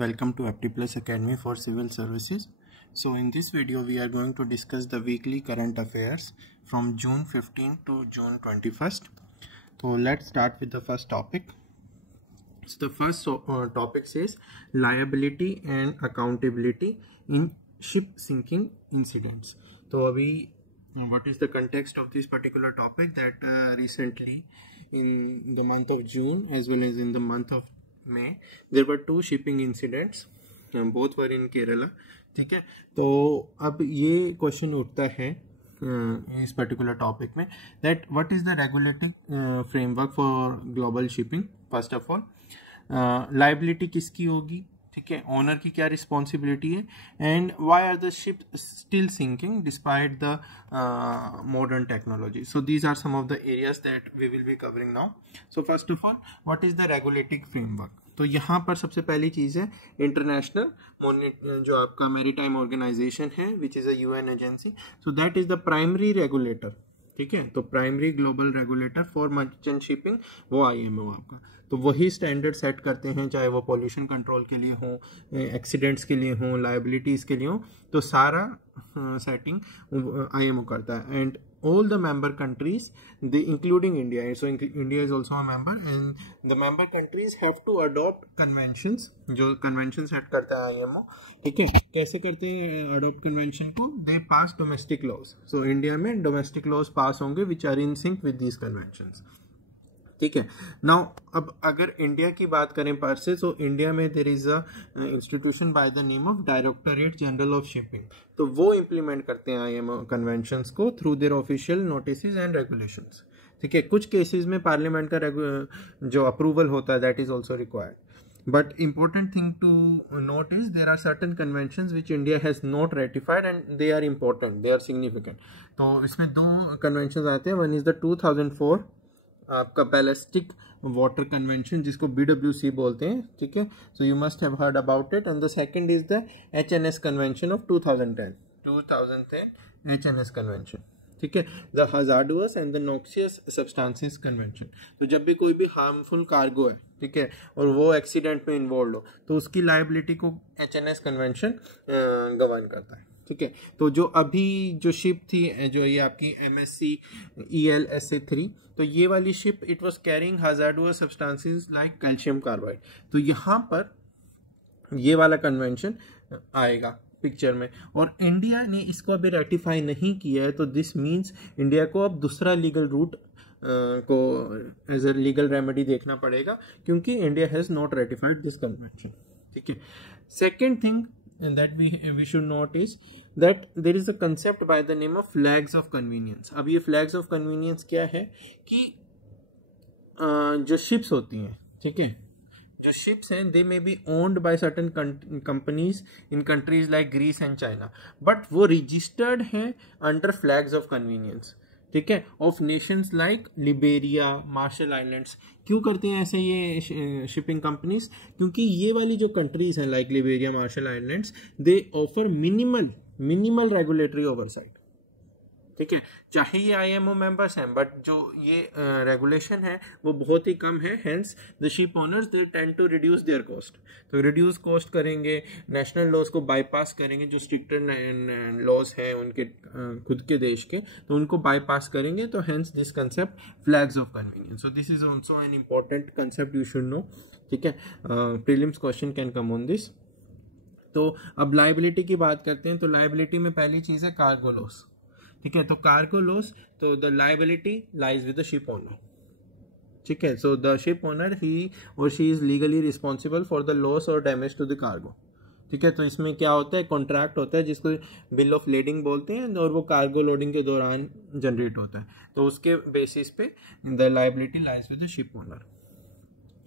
Welcome to AptiPlus Academy for Civil Services. So in this video we are going to discuss the weekly current affairs from June 15 to June 21st. So let's start with the first topic. So the first topic says liability and accountability in ship sinking incidents. So abhi what is the context of this particular topic? That recently in the month of June as well as in the month of May there were two shipping incidents, both were in Kerala. ठीक है, तो अब ये question उठता है इस particular topic में that what is the regulatory framework for global shipping. First of all liability किसकी होगी, ठीक है, ओनर की क्या रिस्पॉन्सिबिलिटी है, and why are the ship still sinking despite the modern technology. So these are some of the areas that we will be covering now. So first of all what is the regulatory framework. तो यहाँ पर सबसे पहली चीज़ है international जो आपका maritime organisation है which is a UN agency. So that is the primary regulator. ठीक है, तो primary global regulator for merchant shipping वो आईएमओ आपका. तो वही स्टैंडर्ड सेट करते हैं, चाहे वो पॉल्यूशन कंट्रोल के लिए हो, एक्सीडेंट्स के लिए हो, लायबिलिटीज़ के लिए हो, तो सारा सेटिंग आईएमओ करता है. And all the member countries, including India, so India is also a member, and the member countries have to adopt conventions. जो convention set करता है IMO, ठीक है, कैसे करते हैं adopt convention को? They pass domestic laws. So India में domestic laws pass होंगे which are in sync with these conventions. ठीक है. नाउ अब अगर इंडिया की बात करें पर से, तो इंडिया में there is a institution by the name of directorate general of shipping. तो वो इम्प्लीमेंट करते हैं आईएमओ कन्वेंशंस को through their official notices and regulations. ठीक है, कुछ केसेस में पार्लियामेंट का जो अप्रूवल होता है that is also required. But important thing to note is there are certain conventions which India has not ratified and they are important, they are significant. तो इसमें दो conventions आते हैं. वन इज द 2004 आपका ballistic water convention जिसको BWC बोलते हैं. ठीक है, so you must have heard about it. And the second is the HNS convention of 2010 HNS convention. ठीक है, the hazardous and the noxious substances convention. तो जब भी कोई भी हार्मफुल कार्गो है, ठीक है, और वो एक्सीडेंट में इन्वॉल्व हो, तो उसकी लायबिलिटी को HNS कन्वेंशन गवर्न करता है. ठीक है, तो जो अभी जो शिप थी, जो ये आपकी MSC EL SA3, तो ये वाली ship it was carrying hazardous substances like calcium carbide. तो यहाँ पर ये वाला कन्वेंशन आएगा पिक्चर में, और इंडिया ने इसको अभी रेटिफाई नहीं किया है. तो दिस मीन्स इंडिया को अब दूसरा लीगल रूट को एज अ लीगल रेमेडी देखना पड़ेगा, क्योंकि India has not ratified this convention. ठीक है, second thing that we should note is that there is a concept by the name of flags of convenience. अब ये flags of convenience क्या है कि जो ships होती हैं, ठीक है, जो ships हैं they may be owned by certain companies in countries like Greece and China, but वो registered हैं under flags of convenience. ठीक है, of Nations like Liberia, Marshall Islands. क्यों करते हैं ऐसे ये शिपिंग कंपनीज? क्योंकि ये वाली जो कंट्रीज हैं लाइक लिबेरिया, मार्शल आइलैंड्स, दे ऑफर मिनिमल रेगुलेटरी ओवरसाइट. ठीक है, चाहे ये IMO मेंबर्स हैं, बट जो ये रेगुलेशन है वो बहुत ही कम है. Hence the ship owners they tend to reduce their cost. तो रिड्यूस कॉस्ट करेंगे, नेशनल लॉज को बाईपास करेंगे, जो स्ट्रिक्टर लॉज हैं उनके खुद के देश के, तो उनको बाईपास करेंगे. तो hence this concept flags of convenience. So this is also an important concept you should know. ठीक है, prelims question can come on this. तो अब लायबिलिटी की बात करते हैं. तो लायबिलिटी में पहली चीज़ है कार्गो लॉस. ठीक है, तो कार्गो लॉस, तो the liability lies with the ship owner. ठीक है, सो द शिप ओनर ही और she is legally responsible for the loss और डैमेज टू द कार्गो. ठीक है, तो इसमें क्या होता है, कॉन्ट्रैक्ट होता है जिसको बिल ऑफ लेडिंग बोलते हैं, और वो कार्गो लोडिंग के दौरान जनरेट होता है. तो उसके बेसिस पे the liability lies with the ship owner.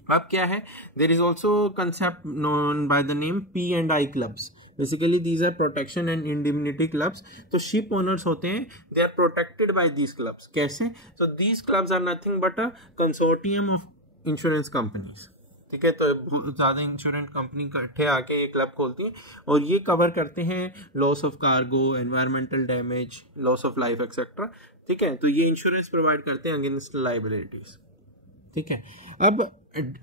अब क्या है, there is also concept known by the name P&I clubs. Basically these are protection and indemnity clubs. तो शिप ओनर्स होते हैं, they are protected by these clubs. कैसे? So these clubs are nothing but a consortium of insurance companies. ठीक है, तो बहुत ज़्यादा insurance company इकट्ठे आके ये क्लब खोलती हैं, और ये कवर करते हैं loss of cargo, environmental damage, loss of life etcetera. ठीक है, तो ये इंश्योरेंस प्रोवाइड करते हैं अगेंस्ट लाइबिलिटीज. ठीक है। अब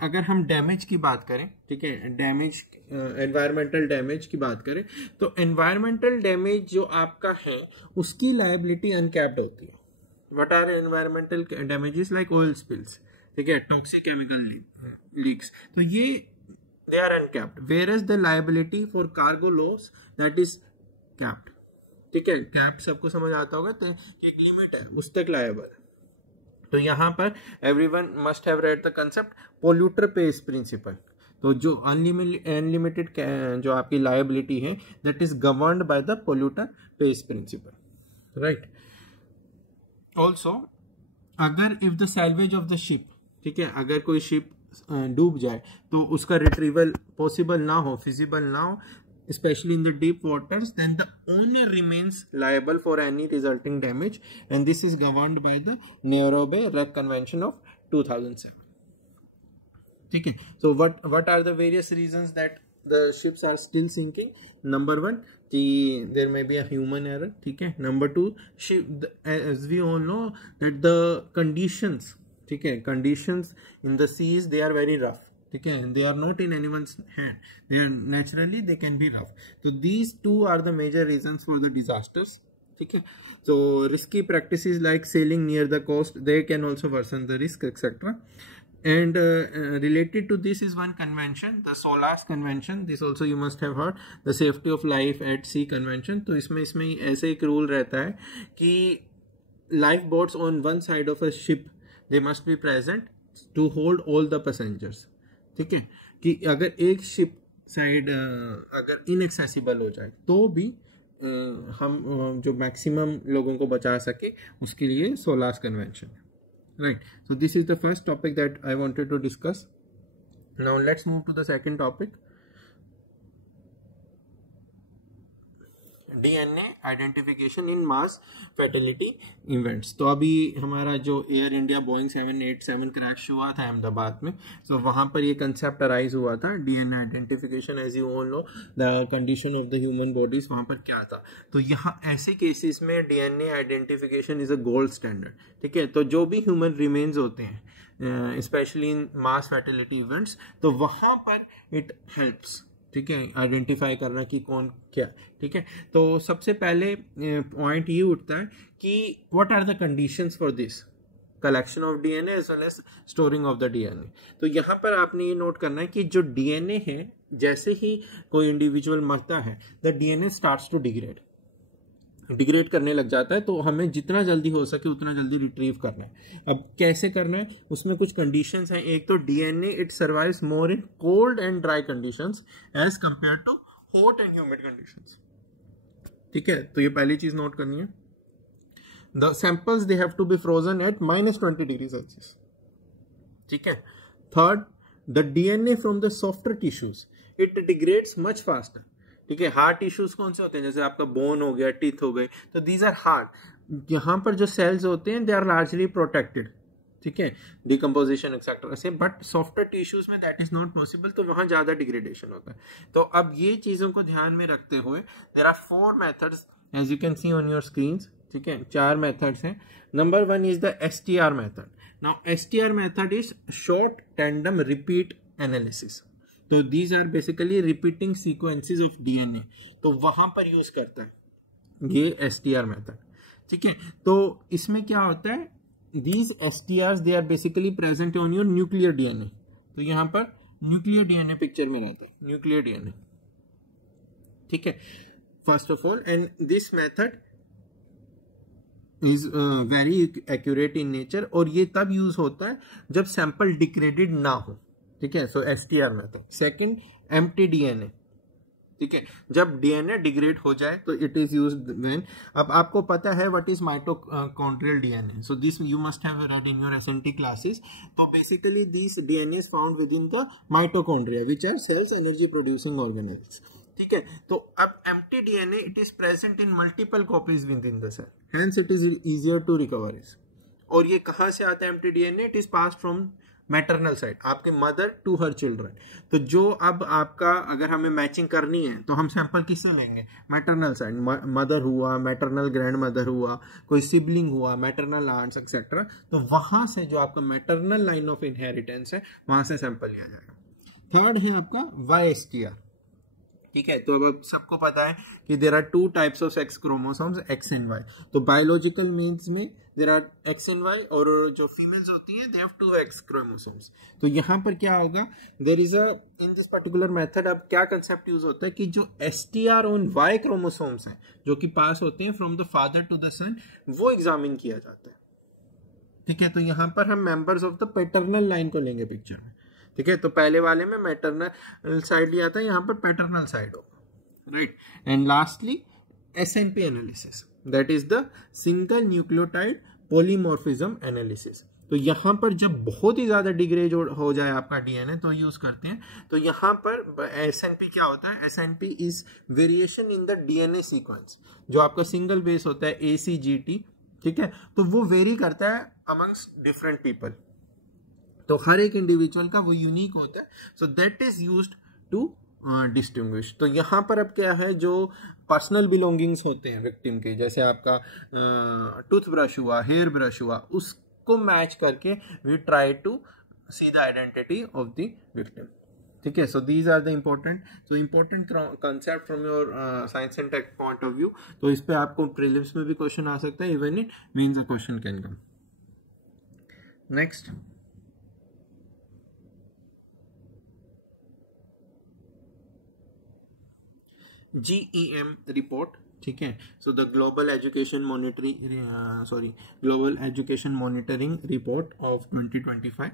अगर हम डैमेज की बात करें, ठीक है, डैमेज, एनवायरमेंटल डैमेज की बात करें, तो एनवायरमेंटल डैमेज जो आपका है उसकी लायबिलिटी अनकैप्ड होती है। What are environmental damages? Like oil spills, ठीक है, टॉक्सिक केमिकल लीक्स, तो ये they are uncapped, where as the liability for cargo loss that is capped. ठीक है, कैप्ड सबको समझ आता होगा, तो एक लिमिट है, उस तक लायबल। तो यहाँ पर everyone must have read the concept polluter pays principle. तो जो अनलिमिटेड जो आपकी लायबिलिटी है that is governed by the polluter pays principle, right. Also अगर if the salvage of the ship, ठीक है, अगर कोई शिप डूब जाए तो उसका रिट्रीवल पॉसिबल ना हो, फिजिबल ना हो, especially in the deep waters, then the owner remains liable for any resulting damage, and this is governed by the Nairobi Wreck Convention of 2007. ठीक है, so what are the various reasons that the ships are still sinking? Number one, there may be a human error, ठीक है. Number two, as we all know that the conditions, ठीक है, conditions in the seas, they are very rough. ठीक है, they are not in anyone's hand, they are naturally, they can be rough. So these two are the major reasons for the disasters. ठीक है, so risky practices like sailing near the coast, they can also worsen the risk, etc. And related to this is one convention, the SOLAS convention. This also you must have heard, the safety of life at sea convention. तो इसमें ऐसे एक rule रहता है कि life boats on one side of a ship, they must be present to hold all the passengers. ठीक है, कि अगर एक शिप साइड अगर इनएक्सेसिबल हो जाए तो भी हम जो मैक्सिमम लोगों को बचा सके, उसके लिए SOLAS convention, right. So this is the first topic that I wanted to discuss. Now let's move to the second topic, DNA identification in mass fatality events. तो अभी हमारा जो एयर इंडिया बोइंग 787 क्रैश हुआ था अहमदाबाद में, तो वहाँ पर ये कंसेप्ट अराइज हुआ था, DNA identification. As you all know the condition of the human bodies, वहाँ पर क्या था. तो यहाँ ऐसे केसेस में DNA identification is a gold standard. ठीक है, तो जो भी ह्यूमन रिमेन्स होते हैं specially in mass fatality events, तो वहाँ पर इट हेल्प्स, ठीक है, आइडेंटिफाई करना कि कौन क्या. ठीक है, तो सबसे पहले पॉइंट ये उठता है कि what are the conditions for this collection of DNA as well as storing of the DNA. तो यहाँ पर आपने ये नोट करना है कि जो डीएनए है, जैसे ही कोई इंडिविजुअल मरता है, the DNA starts to degrade करने लग जाता है. तो हमें जितना जल्दी हो सके उतना जल्दी रिट्रीव करना है. अब कैसे करना है, उसमें कुछ कंडीशंस हैं. एक तो DNA it survives more in cold and dry conditions as compare to hot and humid conditions. ठीक है, तो ये पहली चीज नोट करनी है. The samples they have to be frozen at -20 degree Celsius. ठीक है. Third, the DNA from the softer tissues it degrades much faster. ठीक है, हार्ड टिश्यूज कौन से होते हैं, जैसे आपका बोन हो गया, टीथ हो गए, तो दीज आर हार्ड. यहाँ पर जो सेल्स होते हैं दे आर लार्जली प्रोटेक्टेड. ठीक है, डिकम्पोजिशन एक्सेट्रा से, बट सॉफ्टर टिश्यूज में दैट इज नॉट पॉसिबल, तो वहां ज्यादा डिग्रेडेशन होता है. तो अब ये चीजों को ध्यान में रखते हुए there are 4 methods as you can see on your screens. ठीक है, 4 मेथड्स हैं. Number 1 is the STR method. Now STR method is short tandem repeat analysis. तो these are basically repeating sequences of DNA, तो वहां पर use करता है ये STR मेथड. ठीक है, तो इसमें क्या होता है, these STRs they are basically present on your nuclear DNA. तो यहां पर न्यूक्लियर डीएनए पिक्चर में रहता है, न्यूक्लियर डीएनए. ठीक है, first of all, and this method is very accurate in nature, और ये तब यूज होता है जब सैंपल डिग्रेडेड ना हो. ठीक है, सो STR method. Second, empty DNA. ठीक है, जब डीएनए डिग्रेड हो जाए तो इट इज यूज्ड व्हेन, अब आपको पता है what is mitochondrial DNA, so this you must have read in your SNT classes. तो basically this DNA is found within the mitochondria which are cells energy producing organelles. ठीक है, तो अब MT DNA it is present in multiple copies within the cell, hence it is easier to recover it. और ये कहां से आता है MT DNA, it is passed from maternal side, आपके मदर टू हर चिल्ड्रन। तो जो अब आपका अगर हमें मैचिंग करनी है तो हम सैंपल किससे लेंगे, मैटरनल साइड, मदर हुआ, मैटरनल ग्रैंड मदर हुआ, कोई सिबलिंग हुआ, मैटरनल आंट्स एक्सेट्रा, तो वहां से जो आपका मैटरनल लाइन ऑफ इनहेरिटेंस है वहां से सैंपल लिया जाएगा। थर्ड है आपका YSTR, ठीक है। तो अब सबको पता है कि there are 2 types of sex chromosomes, X and Y। तो बायोलॉजिकल मीन्स में there are X and Y, और जो फीमेल्स होती हैं दे हैव 2 X क्रोमोसोम्स। तो यहाँ पर क्या होगा, there is in this particular method अब क्या कंसेप्ट यूज होता है कि जो STR ऑन Y क्रोमोसोम्स हैं जो कि पास होते हैं from the father to the son, वो एग्जामिन किया जाता है, ठीक है। तो यहाँ पर हम members of the paternal line को लेंगे पिक्चर में, ठीक है। तो पहले वाले में मैटरनल साइड लिया था, यहाँ पर पैटर्नल साइड होगा, right. And lastly SNP analysis, that is the single nucleotide polymorphism analysis. तो यहाँ पर जब बहुत ही ज्यादा डिग्रेड हो जाए आपका डीएनए तो यूज करते हैं। तो यहाँ पर SNP क्या होता है, SNP is variation in the DNA sequence. जो आपका सिंगल बेस होता है ACGT, ठीक है, तो वो वेरी करता है अमंग्स डिफरेंट पीपल, तो हर एक इंडिविजुअल का वो यूनिक होता है। So that is used to distinguish. तो यहाँ पर अब क्या है, जो पर्सनल बिलोंगिंग्स होते हैं विक्टिम के, जैसे आपका टूथब्रश हुआ, हेयर ब्रश हुआ, उसको मैच करके we try to see the identity of the victim, ठीक है। So these are the important concept from your science and tech point of view. तो इस पे आपको प्रीलिम्स में भी क्वेश्चन आ सकता है, even it means a question can come. Next, GEM report, ठीक है। So the global education monitoring report of 2025,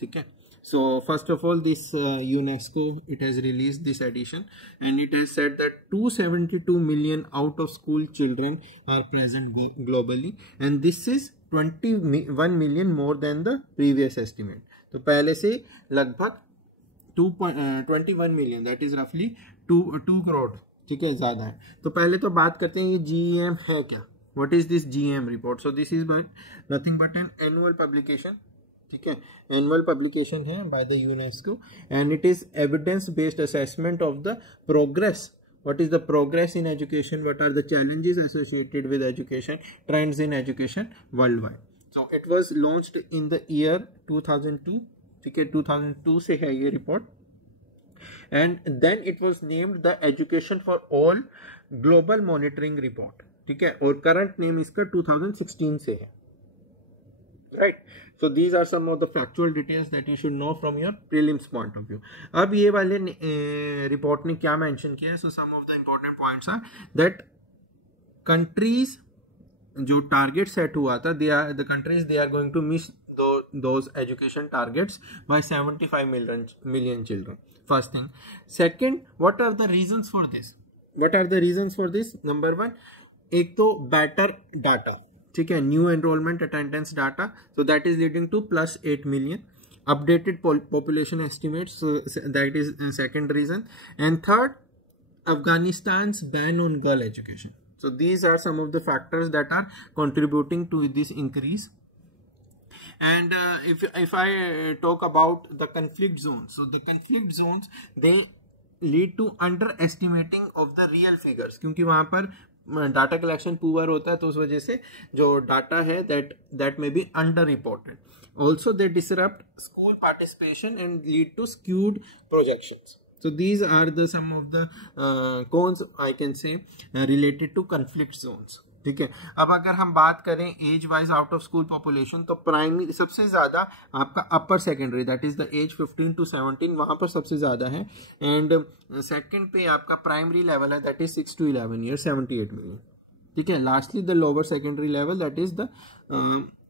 ठीक है। So first of all, this UNESCO, it has released this edition, and it has said that 272 million out of school children are present globally, and this is 21 million more than the previous estimate. तो पहले से लगभग 21 million, that is रफली 2 करोड़, ठीक है, ज्यादा है। तो पहले तो बात करते हैं ये GEM है क्या, what is this GEM report. So this is nothing but an annual publication, ठीक है, एनुअल पब्लिकेशन है by the UNESCO, and it is evidence based assessment of the progress, what is the progress in education, what are the challenges associated with education, trends in education worldwide. So it was launched in the year 2002, ठीक है, 2002 से है ये report, and then it was named the education for all global monitoring report, ठीक है, और current name इसका 2016 से है, right. So these are some of the factual details that you should know from your prelims point of view. अब ये वाले report ने क्या मेंशन किया है, so some of the important points are that countries जो टारगेट सेट हुआ था, the countries they are going to miss those education targets by 75 million children. First thing. Second, what are the reasons for this? Number one, एक तो better data, ठीक है, new enrolment attendance data, so that is leading to +8 million, updated population estimates, that is second reason, and third, Afghanistan's ban on girl education. So these are some of the factors that are contributing to this increase. And if I talk about the conflict zones, so the conflict zones, they lead to underestimating of the real figures, क्योंकि वहां पर data collection poor होता है, तो उस वजह से जो डाटा है that may be under reported. Also they disrupt school participation and lead to skewed projections. So these are the some of the cons I can say related to conflict zones. ठीक है, अब अगर हम बात करें age wise out of school population, तो primary सबसे ज्यादा आपका upper secondary, that is the age 15 to 17, वहां पर सबसे ज्यादा है. एंड सेकंड पे आपका प्राइमरी लेवल है, that is 6 to 11 year, 78 million. ठीक है, lastly the lower secondary level, that is the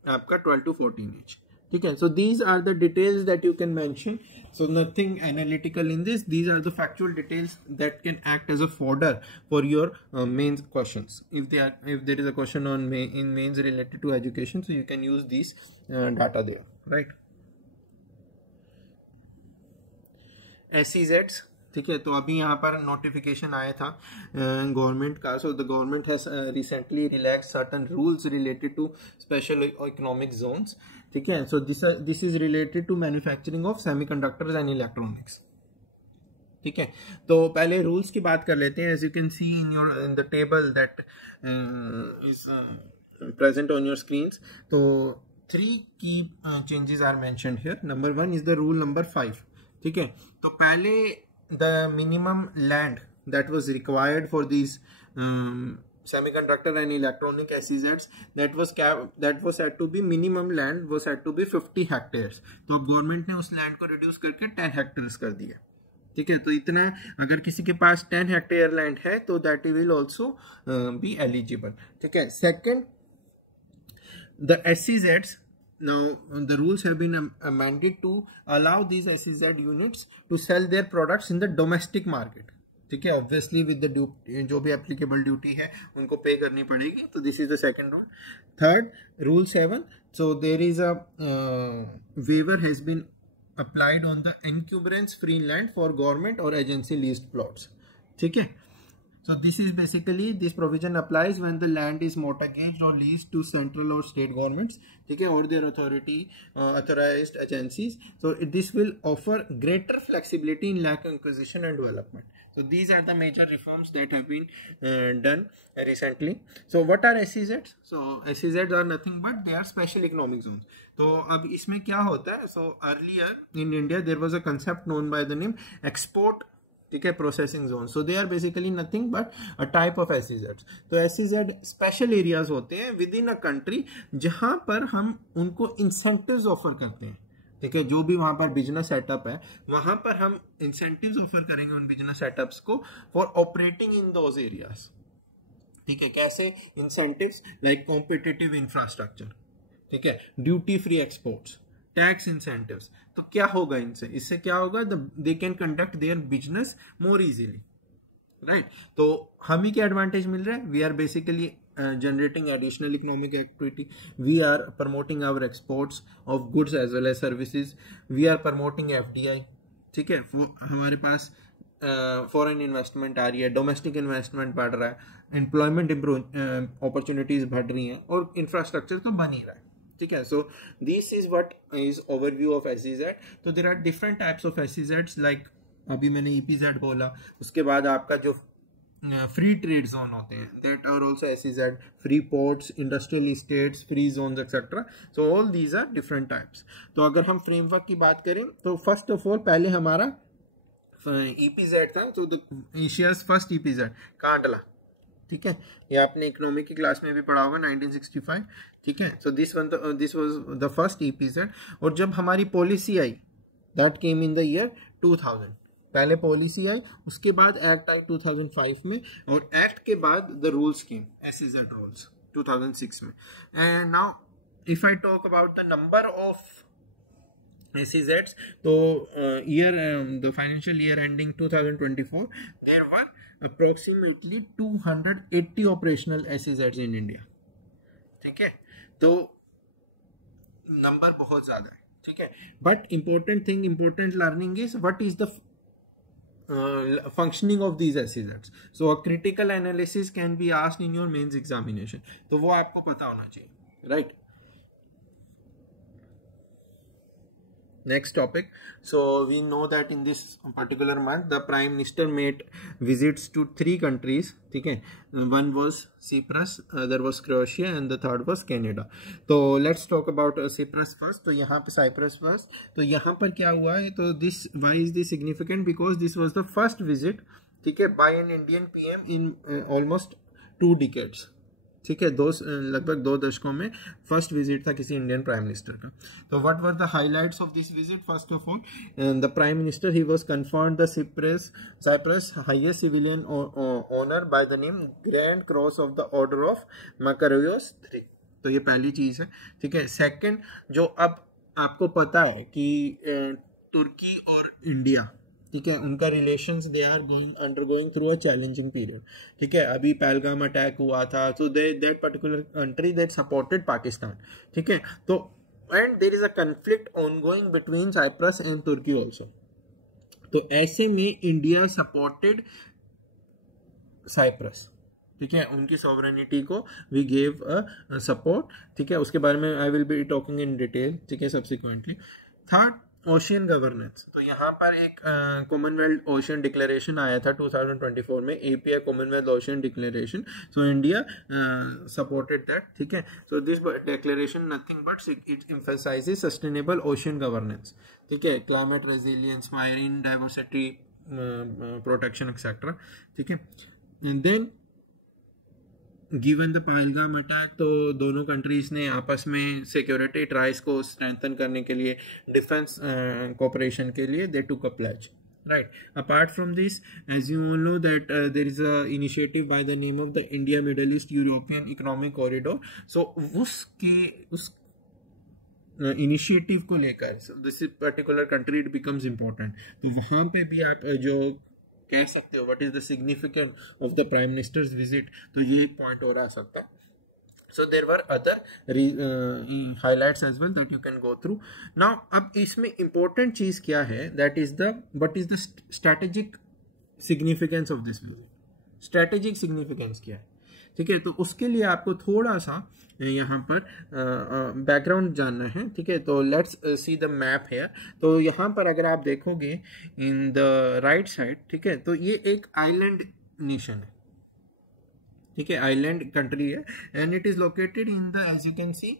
आपका 12 to 14 एज. ठीक है, so these are the details that you can mention. So nothing analytical in this. These are the factual details that can act as a fodder for your mains questions. If there is a question on in mains related to education, so you can use these data there, right? SEZs, ठीक है। तो अभी यहाँ पर notification आया था government का, so the government has recently relax certain rules related to special economic zones, ठीक है। So this is related to manufacturing of semiconductors and electronics, ठीक है। तो पहले रूल्स की बात कर लेते हैं। As you can see in the table that is present on your screens, तो 3 key changes are mentioned here. Number 1 is the rule number 5, ठीक है। तो पहले the minimum land that was required for these semiconductor and electronic SEZs, that was said to be minimum land was said to be 50 hectares. तो अब government ने उस land को reduce करके 10 हेक्टेयर्स कर दिया, ठीक है। तो इतना अगर किसी के पास 10 हेक्टेयर लैंड है तो that will also be eligible, ठीक है। Second, the SEZs, now the rules have been amended to allow these SEZ units to sell their products in the domestic market, ठीक है। ऑब्वियसली विद द जो भी applicable duty है उनको पे करनी पड़ेगी, तो this is the second rule. Third, rule 7, so there is a waiver has been applied on the encumbrance free land for government or agency leased plots, ठीक है। So this is basically, this provision applies when the land is mortgaged or leased to central or state governments, ठीक है, or their authorized agencies. So this will offer greater flexibility in land acquisition and development. So these are the major reforms that have been done recently. So what are SEZs? So SEZs are nothing but they are special economic zones. तो अब इसमें क्या होता है? So earlier in India there was a concept known by the name export, ठीक है, processing zone. So they are basically nothing but a type of SEZ. तो SEZ special areas होते हैं विद इन अ कंट्री जहां पर हम उनको incentives offer करते हैं, ठीक है. जो भी वहां पर बिजनेस सेटअप है वहां पर हम इंसेंटिव्स ऑफर करेंगे उन बिजनेस सेटअप्स को for operating in those areas, ठीक है. कैसे इंसेंटिव्स? लाइक कॉम्पिटिटिव इंफ्रास्ट्रक्चर, ठीक है, duty free exports, tax incentives. तो क्या होगा इनसे? इससे क्या होगा? They can conduct their business more easily, right. तो हमें क्या एडवांटेज मिल रहा है? We are basically generating additional economic activity, we are promoting our exports of goods as well as services, we are promoting FDI, ठीक है. हमारे पास foreign investment आ रही है, डोमेस्टिक इन्वेस्टमेंट बढ़ रहा है, एम्प्लॉयमेंट अपॉर्चुनिटीज बढ़ रही हैं और इंफ्रास्ट्रक्चर तो बन ही रहा है, ठीक है. So this is what is overview of SEZ. तो there are different types of एसईजेड्स, लाइक अभी मैंने ईपीजेड बोला, उसके बाद आपका जो फ्री ट्रेड जोन होते हैं that are also SEZ, free ports, industrial estates, free zones etcetera. So all these are different types. तो अगर हम फ्रेमवर्क की बात करें तो फर्स्ट ऑफ ऑल पहले हमारा ईपीजेड था. तो एशियाज फर्स्ट ईपीजेड कांडला, ठीक है, ये आपने इकोनॉमिक की क्लास में भी पढ़ा होगा 1965, ठीक है. So this was the first EPZ. और जब हमारी पॉलिसी आई that came in the year 2000, पहले पॉलिसी आई, उसके बाद एक्ट आई 2005 में, और एक्ट के बाद the rules came, SEZ rules 2006 में. And now if I talk about the number of SEZs, तो the financial year ending 2024, there were approximately 280 operational SEZs in India, ठीक है. तो नंबर बहुत ज्यादा है, ठीक है. But important learning is what is the functioning of these SEZs. So a critical analysis can be asked in your mains examination. तो वो आपको पता होना चाहिए, right? Next topic. So we know that in this particular month the Prime Minister made visits to 3 countries, ठीक है. One was Cyprus, other was Croatia and the third was Canada. तो let's talk about Cyprus first. तो यहाँ पे Cyprus first. तो यहाँ पर क्या हुआ है? तो why is this significant? Because this was the first visit, ठीक है, by an Indian PM in almost 2 decades. ठीक है, लगभग 2 दशकों में फर्स्ट विजिट था किसी इंडियन प्राइम मिनिस्टर का. तो what were the highlights of this visit? First of all, the prime minister he was confirmed the Cyprus highest civilian honour by the name grand cross of the order of Makarios III. तो ये पहली चीज है, ठीक है. Second, जो अब आपको पता है कि तुर्की और इंडिया, ठीक है, उनका relations they are undergoing through a challenging period, ठीक है. अभी पहलगाम अटैक हुआ था, तो that particular country that supported Pakistan, ठीक है. तो and there is a conflict ongoing between Cyprus and Turkey also, तो ऐसे में इंडिया सपोर्टेड साइप्रस, ठीक है, उनकी सॉवरेनिटी को वी गेव अ सपोर्ट, ठीक है, उसके बारे में I will be talking in detail, ठीक है, सब्सिक्वेंटली। Third, ocean governance. तो यहाँ पर एक कॉमनवेल्थ ओशियन डिक्लेरेशन आया था 2024 में, API Commonwealth ocean declaration. So India supported that, ठीक है। So this declaration nothing but it emphasises sustainable ocean governance, ठीक है, climate resilience, marine diversity protection etcetera, ठीक है। And then given the Pahalgam attack, तो दोनों कंट्रीज ने आपस में सिक्योरिटी ट्राइज को स्ट्रेंथन करने के लिए, डिफेंस कोऑपरेशन के लिए दे टुक अ pledge, right? Apart from this, as you all know that there is a initiative by the name of the India Middle East European Economic Corridor. So उस initiative को लेकर this particular country it becomes important. तो वहाँ पे भी आप जो कह सकते हो what is the significance of the prime ministers visit, तो ये एक पॉइंट और आ सकता है। So there were other highlights as well that you can go through. Now अब इसमें important चीज क्या है, that is the what is the strategic significance of this visit. Strategic significance क्या है, ठीक है। तो उसके लिए आपको थोड़ा सा यहाँ पर बैकग्राउंड जानना है, ठीक है। तो लेट्स सी द मैप है। तो यहाँ पर अगर आप देखोगे इन द राइट साइड, ठीक है, तो ये एक आइलैंड नेशन है, ठीक है, आइलैंड कंट्री है, and it is located in the as you can see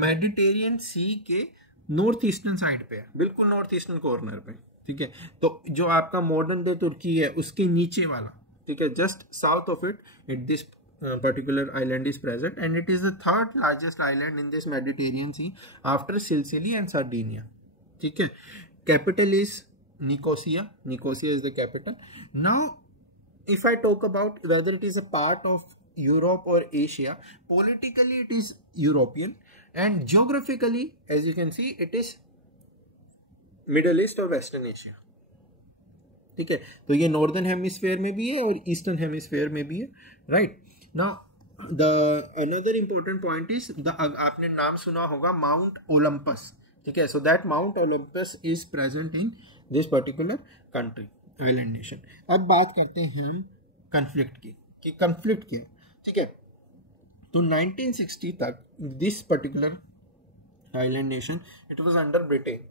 Mediterranean sea के नॉर्थ ईस्टर्न साइड पे है, बिल्कुल नॉर्थ ईस्टर्न कॉर्नर पे, ठीक है। तो जो आपका मॉडर्न डे तुर्की है उसके नीचे वाला, ठीक है, just south of it this particular island is present, and it is the third largest island in this Mediterranean Sea after Sicily and Sardinia, ठीक है। Capital is Nicosia is the capital. Now if I talk about whether it is a part of Europe or Asia, politically it is European, and geographically as you can see it is Middle East or Western Asia, ठीक है। तो ये northern hemisphere में भी है और eastern hemisphere में भी है, right. Now the another important point is the, आपने नाम सुना होगा माउंट ओलंपस, ठीक है। So that mount Olympus is present in this particular country, island nation. अब बात करते हैं हम कन्फ्लिक्ट की, कि कन्फ्लिक्ट क्या, ठीक है। तो 1960 तक this particular island nation it was under Britain,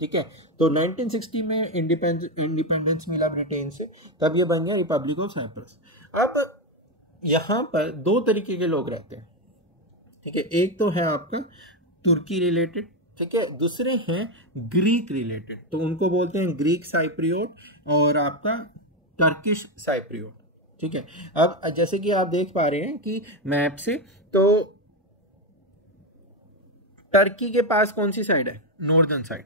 ठीक है। तो 1960 में इंडिपेंडेंस मिला ब्रिटेन से, तब ये बन गया रिपब्लिक ऑफ साइप्रस। अब यहाँ पर दो तरीके के लोग रहते हैं, ठीक है। एक तो है आपका तुर्की रिलेटेड, ठीक है, दूसरे हैं ग्रीक रिलेटेड, तो उनको बोलते हैं ग्रीक साइप्रियोट और आपका टर्किश साइप्रियोट, ठीक है। अब जैसे कि आप देख पा रहे हैं कि मैप से, तो टर्की के पास कौन सी साइड है, नॉर्दर्न साइड,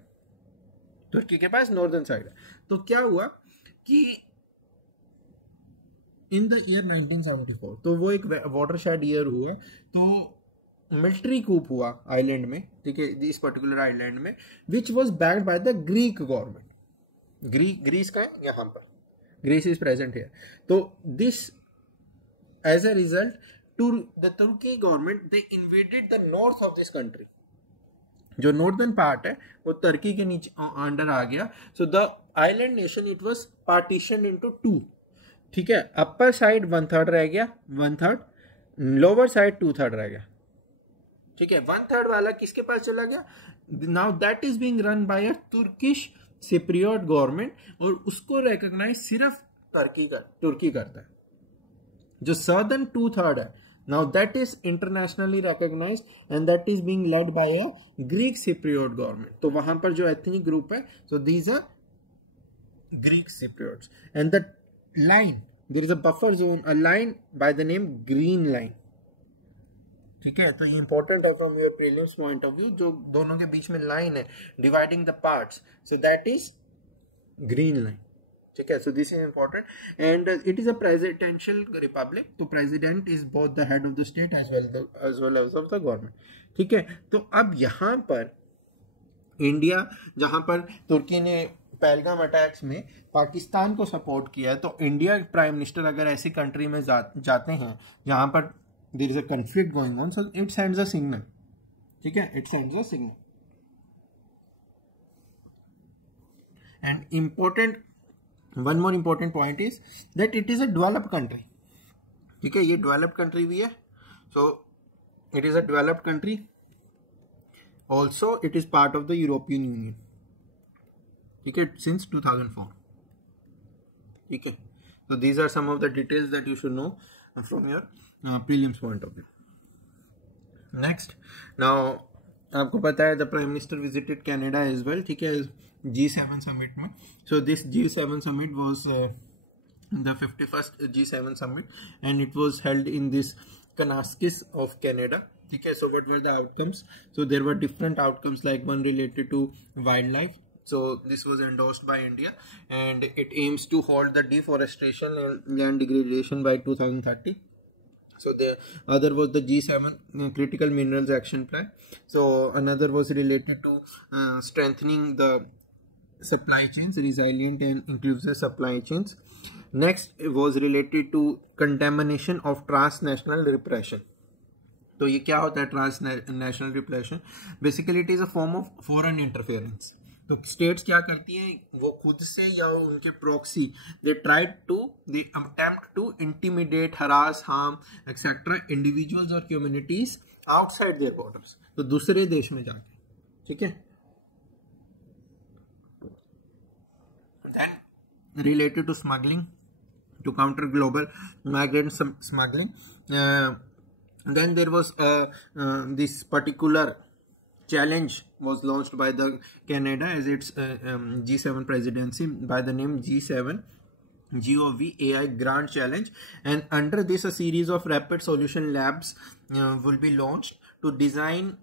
तुर्की के पास नॉर्दर्न साइड है। तो क्या हुआ कि इन द ईयर 1974, तो वो एक वाटरशेड ईयर हुआ, तो मिलिट्री कूप हुआ आइलैंड में, ठीक है, इस पर्टिकुलर आइलैंड में, which was backed by the Greek government. Greece का है यहाँ पर, ग्रीस इज प्रेजेंट हियर। तो this as a result to the Turkey government they invaded the north of this country, जो नॉर्दर्न पार्ट है वो Turkey के नीचे अंडर आ गया। So the island nation it was partition into two, ठीक है। अपर साइड 1/3 रह गया, 1/3, लोअर साइड 2/3 रह गया, ठीक है। 1/3 वाला किसके पास चला गया, now that is being run by a Turkish Cypriot government, और उसको रिकॉग्नाइज सिर्फ तुर्की करता है। जो सदर्न 2/3 है, now that is internationally recognized and that is being led by a Greek Cypriot government. तो वहां पर जो ethnic group है, so these are Greek Cypriots, and the line, there is a buffer zone, a line by the name Green Line, ठीक है। तो ये important है from your prelims point of view, जो दोनों के बीच में लाइन है dividing the parts, so that is green line, ठीक है। So this is important, and it is a presidential republic, तो president is both the head of the state as well as of the government, ठीक है। तो अब यहाँ पर India, जहां पर तुर्की ने पहलगाम अटैक्स में पाकिस्तान को सपोर्ट किया है, तो इंडिया प्राइम मिनिस्टर अगर ऐसी कंट्री में जाते हैं जहां पर there is a conflict going on, so it sends a signal, ठीक है, it sends a signal. And important one more important point is that it is a developed country. ठीक है, ये डेवलप्ड कंट्री भी है. So it is a developed country. Also it is part of the European Union. ठीक है, since 2004. ठीक है, so these are some of the details that you should know from your prelims point of view. Next, now आपको पता है the prime minister visited Canada as well. ठीक है, G7 summit में. So this G7 summit was the 51st G7 summit and it was held in this Kanaskis of Canada. ठीक है, so what were the outcomes? So there were different outcomes, like one related to wildlife. So this was endorsed by India and it aims to halt the deforestation and land degradation by 2030. So the other was the G7 critical minerals action plan. So another was related to strengthening the supply chains, resilient and inclusive supply chains. Next was related to contamination of transnational repression. तो ये क्या होता है transnational repression? Basically it is a form of foreign interference. तो states क्या करती हैं, वो खुद से या उनके proxy they attempt to intimidate, harass, harm etcetera individuals और कम्युनिटीज आउटसाइड देयर बॉर्डर्स, तो दूसरे देश में जाके. ठीक है, then related to smuggling, to counter global migrant smuggling. Then there was this particular challenge was launched by the Canada as its G7 presidency by the name G7 GOV-AI Grand Challenge, and under this a series of rapid solution labs will be launched to design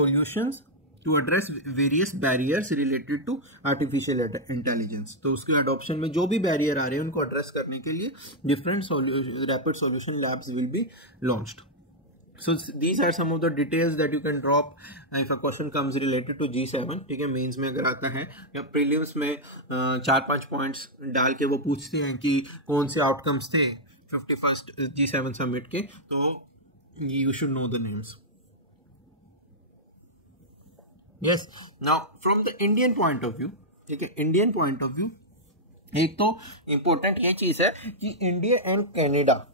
solutions to address various barriers related to artificial intelligence. तो उसके adoption में जो भी barrier आ रहे हैं उनको address करने के लिए different rapid solution labs will be launched. So these are some of the details that you can drop if a question comes related to G7. ठीक है, मेंस में अगर आता है या प्रीलिम्स में 4-5 पॉइंट्स डाल के वो पूछते हैं कि कौन से आउटकम्स थे 51st G7 समिट के, तो you should know the names. Yes, now from the Indian point of view, ठीक है, इंडियन पॉइंट ऑफ व्यू एक तो इम्पोर्टेंट ये चीज है कि इंडिया एंड कनाडा,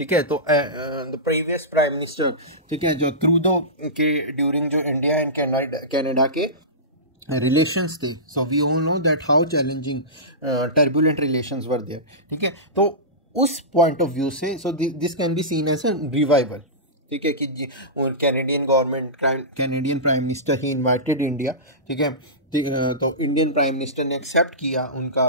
ठीक है, तो द प्रीवियस प्राइम मिनिस्टर, ठीक है, जो ट्रूडो के ड्यूरिंग जो इंडिया एंड कनाडा के रिलेशंस थे, so we all know that how challenging turbulent relations were there. ठीक है, तो उस पॉइंट ऑफ व्यू से so this can be seen as a revival. ठीक है, कि Canadian government, Canadian prime minister he invited India. ठीक है, तो इंडियन प्राइम मिनिस्टर ने एक्सेप्ट किया उनका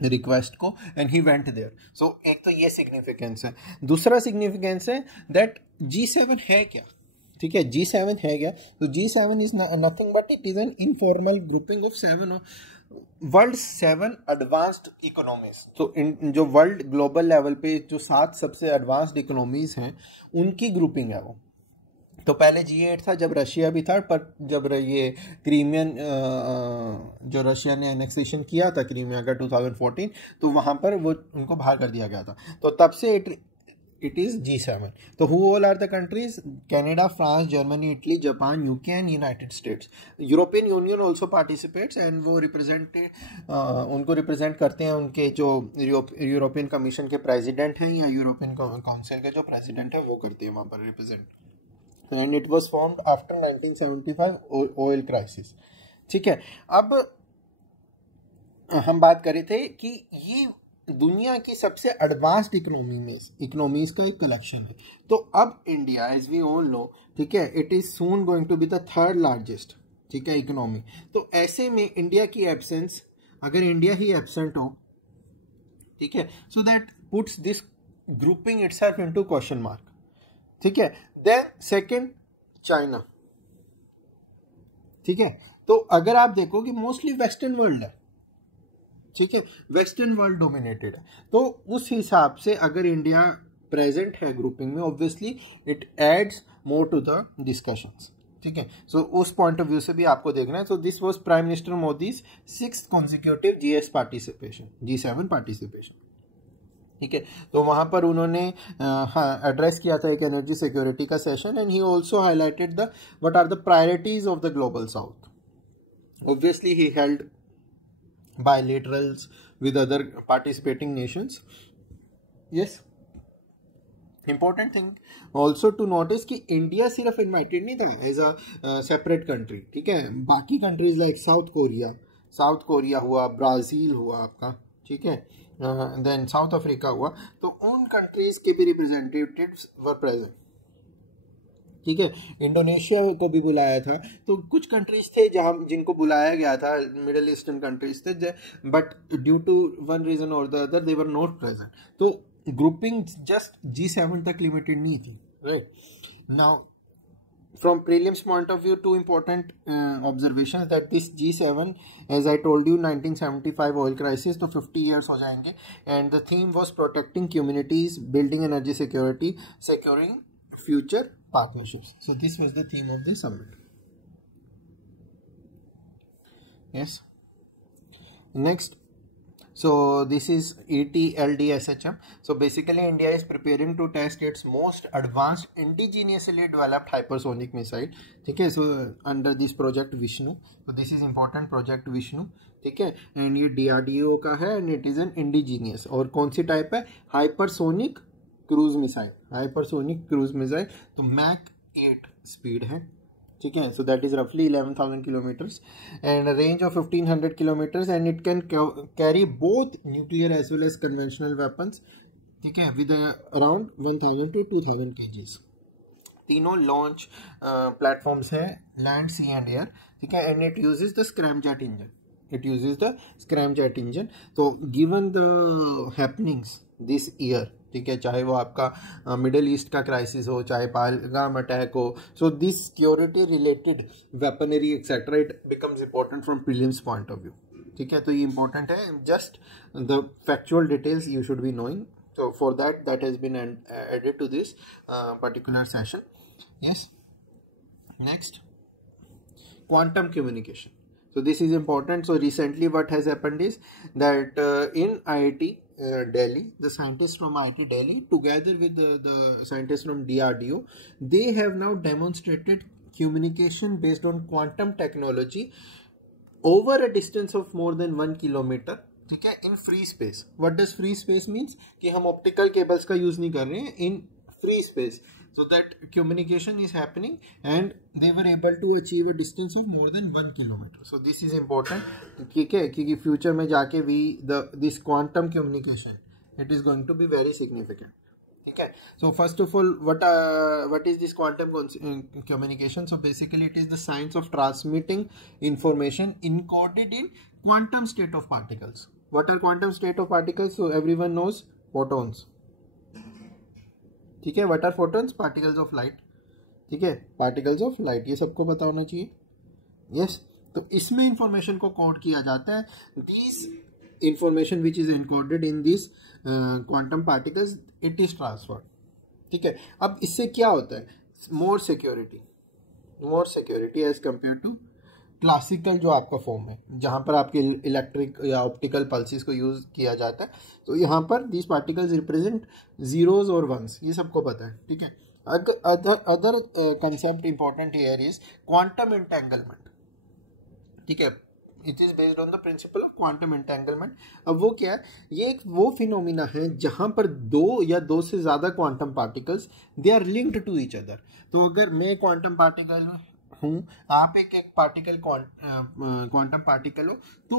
रिक्वेस्ट को and he went there. So एक तो ये सिग्निफिकेंस है. दूसरा सिग्निफिकेंस है दैट G7 है क्या. ठीक है, G7 है क्या, तो G7 is nothing but it is an informal grouping of 7 advanced economies. तो जो वर्ल्ड ग्लोबल लेवल पे जो 7 सबसे एडवांस्ड इकोनॉमीज हैं उनकी ग्रुपिंग है वो. तो पहले G8 था जब रशिया भी था, पर जब ये क्रीमियन जो रशिया ने एनेक्सेशन किया था क्रीमिया का 2014, तो वहां पर वो उनको बाहर कर दिया गया था. तो तब से इट इज G7. तो who all are the countries? Canada, France, Germany, Italy, Japan, UK and United States. European Union also participates and वो उनको रिप्रेजेंट करते हैं उनके जो यूरोपियन कमीशन के प्रेसिडेंट हैं या यूरोपियन काउंसिल के जो प्रेसिडेंट है वो करते हैं वहां पर represent. And it was formed after 1975 oil crisis. ठीक है, अब हम बात कर रहे थे कि ये दुनिया की सबसे एडवांस्ड इकोनॉमीज का एक कलेक्शन है. तो अब India, as we all know, ठीक है, it is soon going to be the 3rd largest, ठीक है, इकोनॉमी. तो ऐसे में इंडिया की एब्सेंस, अगर इंडिया ही एब्सेंट हो, ठीक है, so that puts this grouping itself into question mark. ठीक है, देन सेकंड चाइना. ठीक है, तो अगर आप देखो कि मोस्टली वेस्टर्न वर्ल्ड है, ठीक है, वेस्टर्न वर्ल्ड डोमिनेटेड है, तो उस हिसाब से अगर इंडिया प्रेजेंट है ग्रुपिंग में, obviously it adds more to the discussions. ठीक है, सो उस पॉइंट ऑफ व्यू से भी आपको देखना है. So this was prime minister Modi's 6th consecutive G7 participation. ठीक है, तो वहां पर उन्होंने एड्रेस किया था एक एनर्जी सिक्योरिटी का session, and he also highlighted the what are the priorities of the global south. Obviously he held bilaterals with other participating nations. Yes, important thing also to notice कि India सिर्फ invited नहीं था as a separate country, ठीक है. बाकी countries like south Korea हुआ, Brazil हुआ आपका, ठीक है, देन साउथ अफ्रीका हुआ, तो उन कंट्रीज के भी रिप्रेजेंटेटिव्स वर प्रेजेंट, ठीक है. इंडोनेशिया को भी बुलाया था. तो कुछ कंट्रीज थे जहां जिनको बुलाया गया था, मिडिल ईस्टर्न कंट्रीज थे, but due to one reason और the other they were not present. तो ग्रुपिंग जस्ट G7 तक लिमिटेड नहीं थी, right. Now from prelims point of view, two important observations that this G7, as I told you, 1975 oil crisis, तो 50 years हो जाएंगे, and the theme was protecting communities, building energy security, securing future partnerships. So this was the theme of the summit. Yes. Next, so this is ETLDSHM. So basically India is preparing to test its most advanced indigenously developed hypersonic missile, ठीक है. So under this project Vishnu, so this is important project Vishnu, ठीक है, and ये DRDO का है and it is an indigenous. और कौन सी टाइप है? Hypersonic cruise missile, hypersonic cruise missile. तो मैक 8 स्पीड है, ठीक है. सो दैट इज रफली 11,000 kilometres and range of 1500 kilometres, and it can carry both nuclear as well as conventional weapons, ठीक है, विद अराउंड 1000 to 2000 kgs. तीनों launch platforms है, land, sea and air, ठीक है. And it uses the scramjet engine. तो given the happenings this year, ठीक है, चाहे वो आपका मिडल ईस्ट का क्राइसिस हो, चाहे पहलगाम अटैक हो, so this security related weaponry etcetera it becomes important from prelims point of view, ठीक है. तो ये इंपॉर्टेंट है, just the factual details you should be knowing. So for that has been added to this particular session. Yes. Next, quantum communication. So this is important. So recently what has happened is that in IIT Delhi, the scientists from IIT Delhi together with the scientists from DRDO, they have now demonstrated communication based on quantum technology over a distance of more than 1 kilometer, ठीक है, in free space. What does free space means कि हम optical cables का use नहीं कर रहे हैं, in free space, so that communication is happening and they were able to achieve a distance of more than 1 kilometer. So this is important, ठीक है, क्योंकि फ्यूचर में जाके this quantum communication, it is going to be very significant, ठीक है. So first of all, what is this quantum communication? So basically it is the science of transmitting information encoded in quantum state of particles. What are quantum state of particles? So everyone knows photons, ठीक है. What are photons? Particles of light, ठीक है, particles of light, ये सबको पता होना चाहिए. Yes. तो इसमें इंफॉर्मेशन को कोड किया जाता है. These information which is encoded in these quantum particles, it is transferred, ठीक है. अब इससे क्या होता है? more security as compared to classical जो आपका फॉर्म है, जहाँ पर आपके इलेक्ट्रिक या ऑप्टिकल पल्सेस को यूज किया जाता है. तो यहाँ पर दिस पार्टिकल्स रिप्रेजेंट जीरोज और वंस, ये सबको पता है, ठीक है. Other concept important here is quantum entanglement, ठीक है. It is based on the principle of quantum entanglement. अब वो क्या है? ये एक वो फिनोमिना है जहाँ पर दो या दो से ज़्यादा quantum particles they are linked to each other. तो अगर मैं क्वांटम पार्टिकल हूँ, आप एक पार्टिकल क्वांटम पार्टिकल हो, तो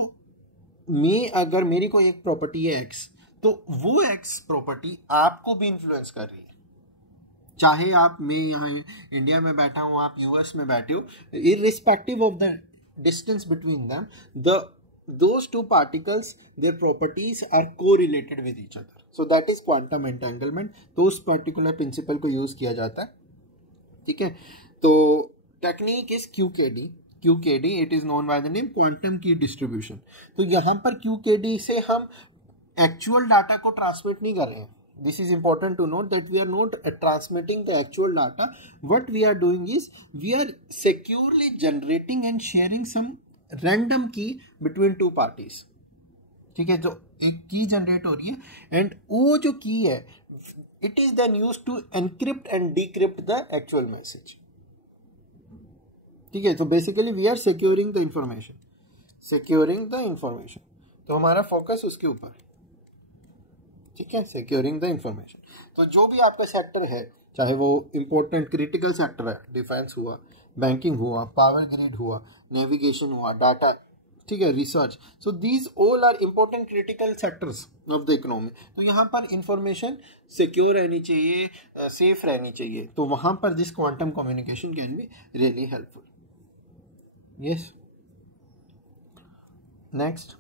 मैं अगर मेरी कोई एक प्रॉपर्टी है एक्स, तो वो एक्स प्रॉपर्टी आपको भी इन्फ्लुएंस कर रही है. चाहे आप, मैं यहाँ इंडिया में बैठा हूँ, आप यूएस में बैठे हो, irrespective of the distance between them, those two particles, their properties are correlated with each other. So that is quantum entanglement. तो उस particular principle को यूज किया जाता है, ठीक है. तो technique is QKD, it is known by the name quantum की डिस्ट्रीब्यूशन. तो यहाँ पर QKD से हम एक्चुअल डाटा को ट्रांसमिट नहीं कर रहे हैं. This is important to note that we are not transmitting the actual data. What we are doing is we are securely generating and sharing some random key between two parties, ठीक है. जो एक की generate हो रही है, and वो जो की है, it is then used to encrypt and decrypt the actual message, ठीक है. तो basically we are securing the information. तो हमारा फोकस उसके ऊपर, ठीक है, सिक्योरिंग द इंफॉर्मेशन। तो जो भी आपका सेक्टर है, चाहे वो इंपॉर्टेंट क्रिटिकल सेक्टर है, डिफेंस हुआ, बैंकिंग हुआ, पावर ग्रिड हुआ, नेविगेशन हुआ, डाटा, ठीक है, research, so these all are important critical sectors of the economy. तो यहाँ पर इंफॉर्मेशन सिक्योर रहनी चाहिए, सेफ रहनी चाहिए, तो वहाँ पर this quantum communication can be really helpful. Yes, next.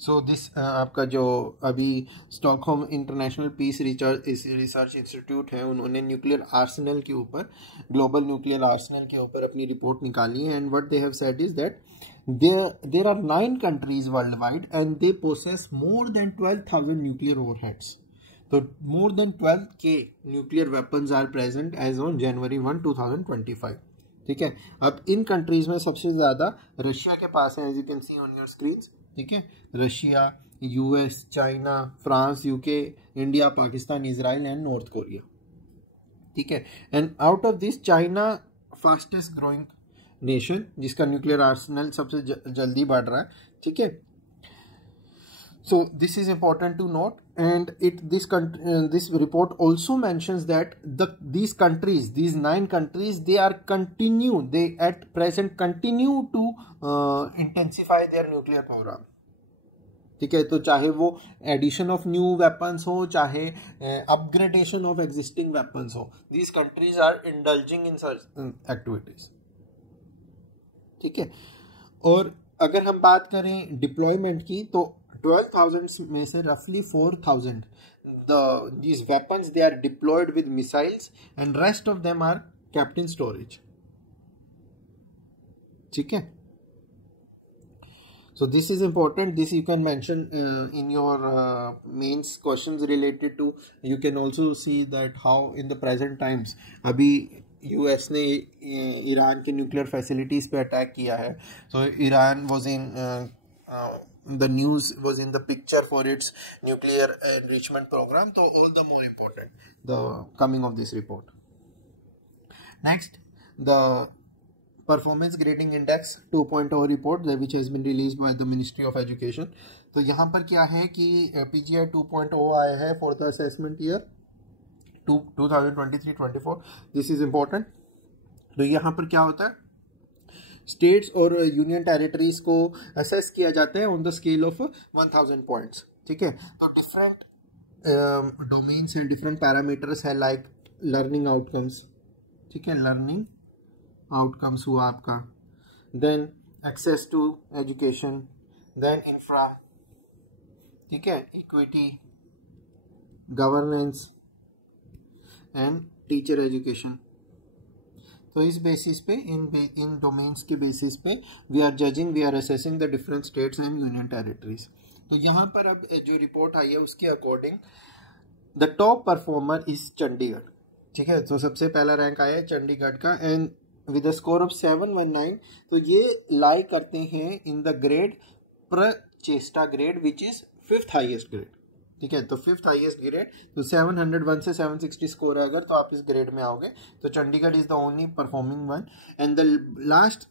So this आपका जो अभी Stockholm International Peace Research Institute है, उन्होंने न्यूक्लियर आर्सेनल के ऊपर, ग्लोबल न्यूक्लियर आर्सेनल के ऊपर अपनी रिपोर्ट निकाली है, and what they have said is that there are 9 countries worldwide and they possess more than 12,000 nuclear warheads. तो more than 12K nuclear weapons are present as on January 1, 2025। ठीक है, अब इन countries में सबसे ज़्यादा Russia के पास है, as you can see on your screen, ठीक है, Russia, US, China, France, UK, India, Pakistan, Israel and North Korea, ठीक है। And out of this China fastest growing nation, जिसका न्यूक्लियर आर्सेनल सबसे जल्दी बढ़ रहा है, ठीक है। So this is important to note, and this report also mentions that these 9 countries, they at present continue to intensify their nuclear program, ठीक है। तो चाहे वो एडिशन ऑफ न्यू वेपन्स हो, चाहे अपग्रेडेशन ऑफ एग्जिस्टिंग वेपन्स हो, these countries are indulging in such activities, ठीक है। और अगर हम बात करें डिप्लॉयमेंट की, तो 12,000 में से roughly 4,000 these weapons they are deployed with missiles and rest of them are kept in storage, ठीक है। So this is important. This you can mention in your mains questions related to. You can also see that how in the present times अभी US ने Iran के nuclear facilities पे attack किया है। So Iran was in the news, was in the picture for its nuclear enrichment program. So all the more important the coming of this report. Next, the performance grading index 2.0 report which has been released by the Ministry of Education. तो यहाँ पर क्या है कि PGI 2.0 आया है for the assessment year 2023-24. This is important. तो यहाँ पर क्या होता है, स्टेट्स और यूनियन टेरिटरीज को असेस किया जाता है on the scale of 1000 points, ठीक है। तो different domains and different parameters है, लाइक लर्निंग आउटकम्स, ठीक है, लर्निंग आउटकम्स हुआ आपका, then access to education, then infra, ठीक है, equity, governance and teacher education. तो इस बेसिस पे, इन डोमेन्स के बेसिस पे we are judging, we are assessing the different states and union territories. तो यहाँ पर अब जो रिपोर्ट आई है उसके according the top performer is Chandigarh, ठीक है। तो सबसे पहला रैंक आया है चंडीगढ़ का, and with a score of 719। तो ये लाई करते हैं in the grade Prachesta grade which is 5th highest grade, ठीक है। तो 5th हाईएस्ट ग्रेड, तो 701 से 760 स्कोर है अगर, तो आप इस ग्रेड में आओगे। तो Chandigarh is the only performing one, and the last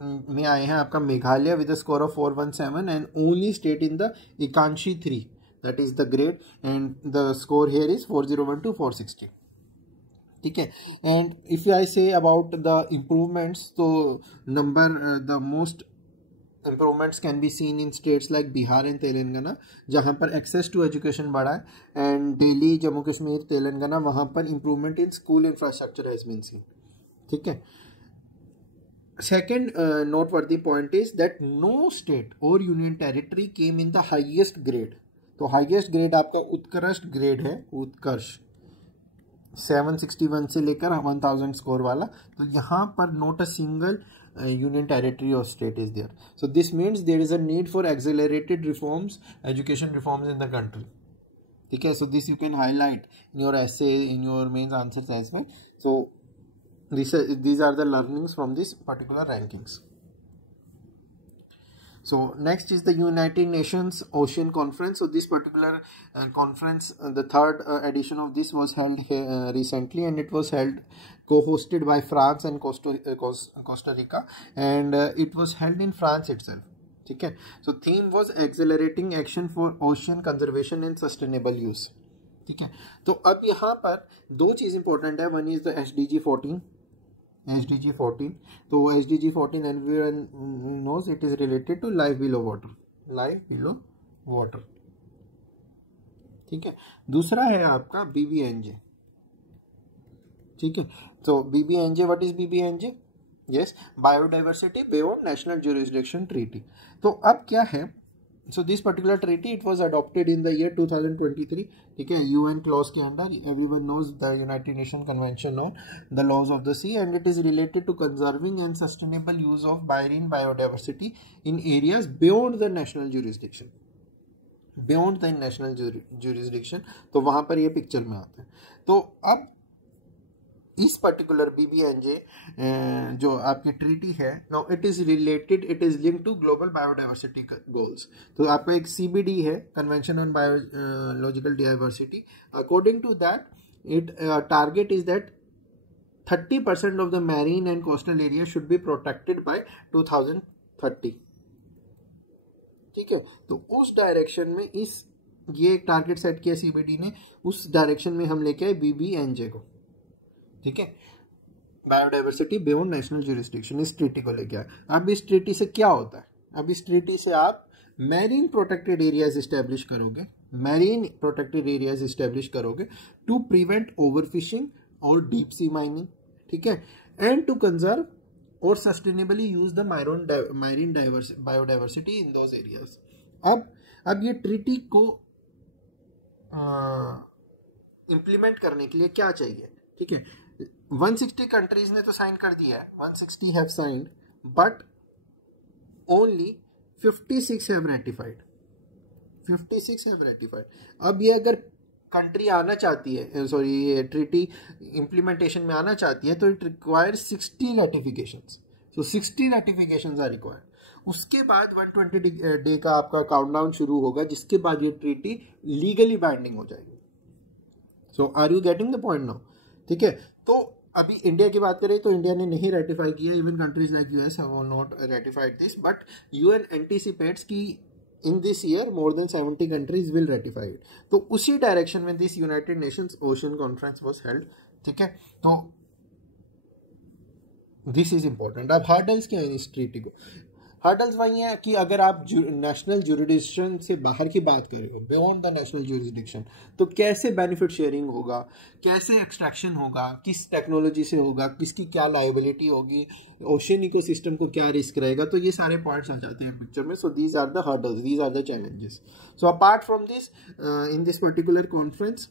में आए हैं आपका Meghalaya with the score of 417 and only state in the Akanshi 3, that is the grade, and the score here is 401 to 460, ठीक है। And if I say about the improvements, तो the most improvements can be seen in states like Bihar and Telangana, जहाँ पर access to education बढ़ा है, and Delhi, Jammu Kashmir, Telangana, वहाँ पर improvement in school infrastructure has been seen, ठीक है। Second noteworthy point is that no state or union territory came in the highest grade. तो highest grade आपका उत्कृष्ट ग्रेड है, उत्कर्ष 761 से लेकर 1000 स्कोर वाला। तो यहाँ पर not a single union territory or state is there. So this means there is a need for accelerated reforms, education reforms in the country, ठीक है। So this you can highlight in your essay, in your mains answers as well. So these are the learnings from this particular rankings. So next is the United Nations Ocean Conference. So this particular conference, the third edition of this was held recently, and it was held co-hosted by France and Costa Rica, and it was held in France itself, ठीक है। So theme was accelerating action for ocean conservation and sustainable use, ठीक है। तो अब यहाँ पर दो चीज इंपॉर्टेंट है, one is the SDG 14, SDG 14। तो SDG 14 everyone knows it is related to life below water, life below water, ठीक है। दूसरा है आपका BBNJ, ठीक है। तो BBNJ, what is BBNJ? Yes, biodiversity beyond national jurisdiction treaty. तो अब क्या है, so this particular treaty it was adopted in the year 2023, ठीक है, UN क्लॉज के under. Everyone knows the United Nation convention on the laws of the sea and it is related to conserving and sustainable use of marine biodiversity in areas beyond the national jurisdiction, beyond the national jurisdiction. तो वहां पर ये picture में आता है। तो अब इस पर्टिकुलर BBNJ जो आपकी ट्रीटी है, now it is related, it is linked to global biodiversity goals. तो आपका एक CBD है, convention on biological diversity. According to that it target is that 30% of the marine and coastal area should be protected by 2030, ठीक है। तो उस direction में ये एक टारगेट सेट किया CBD ने, उस डायरेक्शन में हम लेके आए BBNJ को, ठीक है, बायोडाइवर्सिटी बियॉन्ड नेशनल ज्यूरिसडिक्शन, इस ट्रीटी को लेके आए। अब इस ट्रीटी से क्या होता है? अब इस ट्रीटी से आप मैरीन प्रोटेक्टेड एरियाज इस्टेब्लिश करोगे, मैरीन प्रोटेक्टेड एरियाज इस्टेब्लिश करोगे टू प्रिवेंट ओवरफिशिंग और डीप सी माइनिंग, ठीक है, एंड टू कंजर्व और sustainably use the marine biodiversity in those areas. अब ये ट्रीटी को इम्प्लीमेंट करने के लिए क्या चाहिए, ठीक है। 160 कंट्रीज ने तो साइन कर दिया है, 160 have signed, but only 56 have ratified, 56 have ratified. अब ये अगर कंट्री आना चाहती है, सॉरी, ये ट्रीटी इम्प्लीमेंटेशन में आना चाहती है, तो it require 60 ratifications. So 60 ratifications are required. उसके बाद 120 डे का आपका काउंटडाउन शुरू होगा, जिसके बाद ये ट्रीटी लीगली बाइंडिंग हो जाएगी। So are you getting the point now, ठीक है। तो अभी इंडिया की बात करें तो इंडिया ने नहीं रेटिफाई किया, even countries like US have not ratified this, but UN एंटिसिपेट्स कि in this year more than 70 countries will ratify it. तो उसी डायरेक्शन में this United Nations ocean conference was held, ठीक है। तो दिस इज इंपॉर्टेंट। अब hurdles क्या है इस ट्रीटी को? हर्डल्स वही है कि अगर आप नेशनल ज्यूरिडिक्शन से बाहर की बात कर रहे हो, बियॉन्ड द नेशनल ज्यूरिडिक्शन, तो कैसे बेनिफिट शेयरिंग होगा, कैसे एक्सट्रैक्शन होगा, किस टेक्नोलॉजी से होगा, किसकी क्या लायबिलिटी होगी, ओशियन इकोसिस्टम को क्या रिस्क रहेगा, तो ये सारे पॉइंट्स आ जाते हैं पिक्चर में। So these are the hurdles, these are the challenges. So apart from this, in this particular conference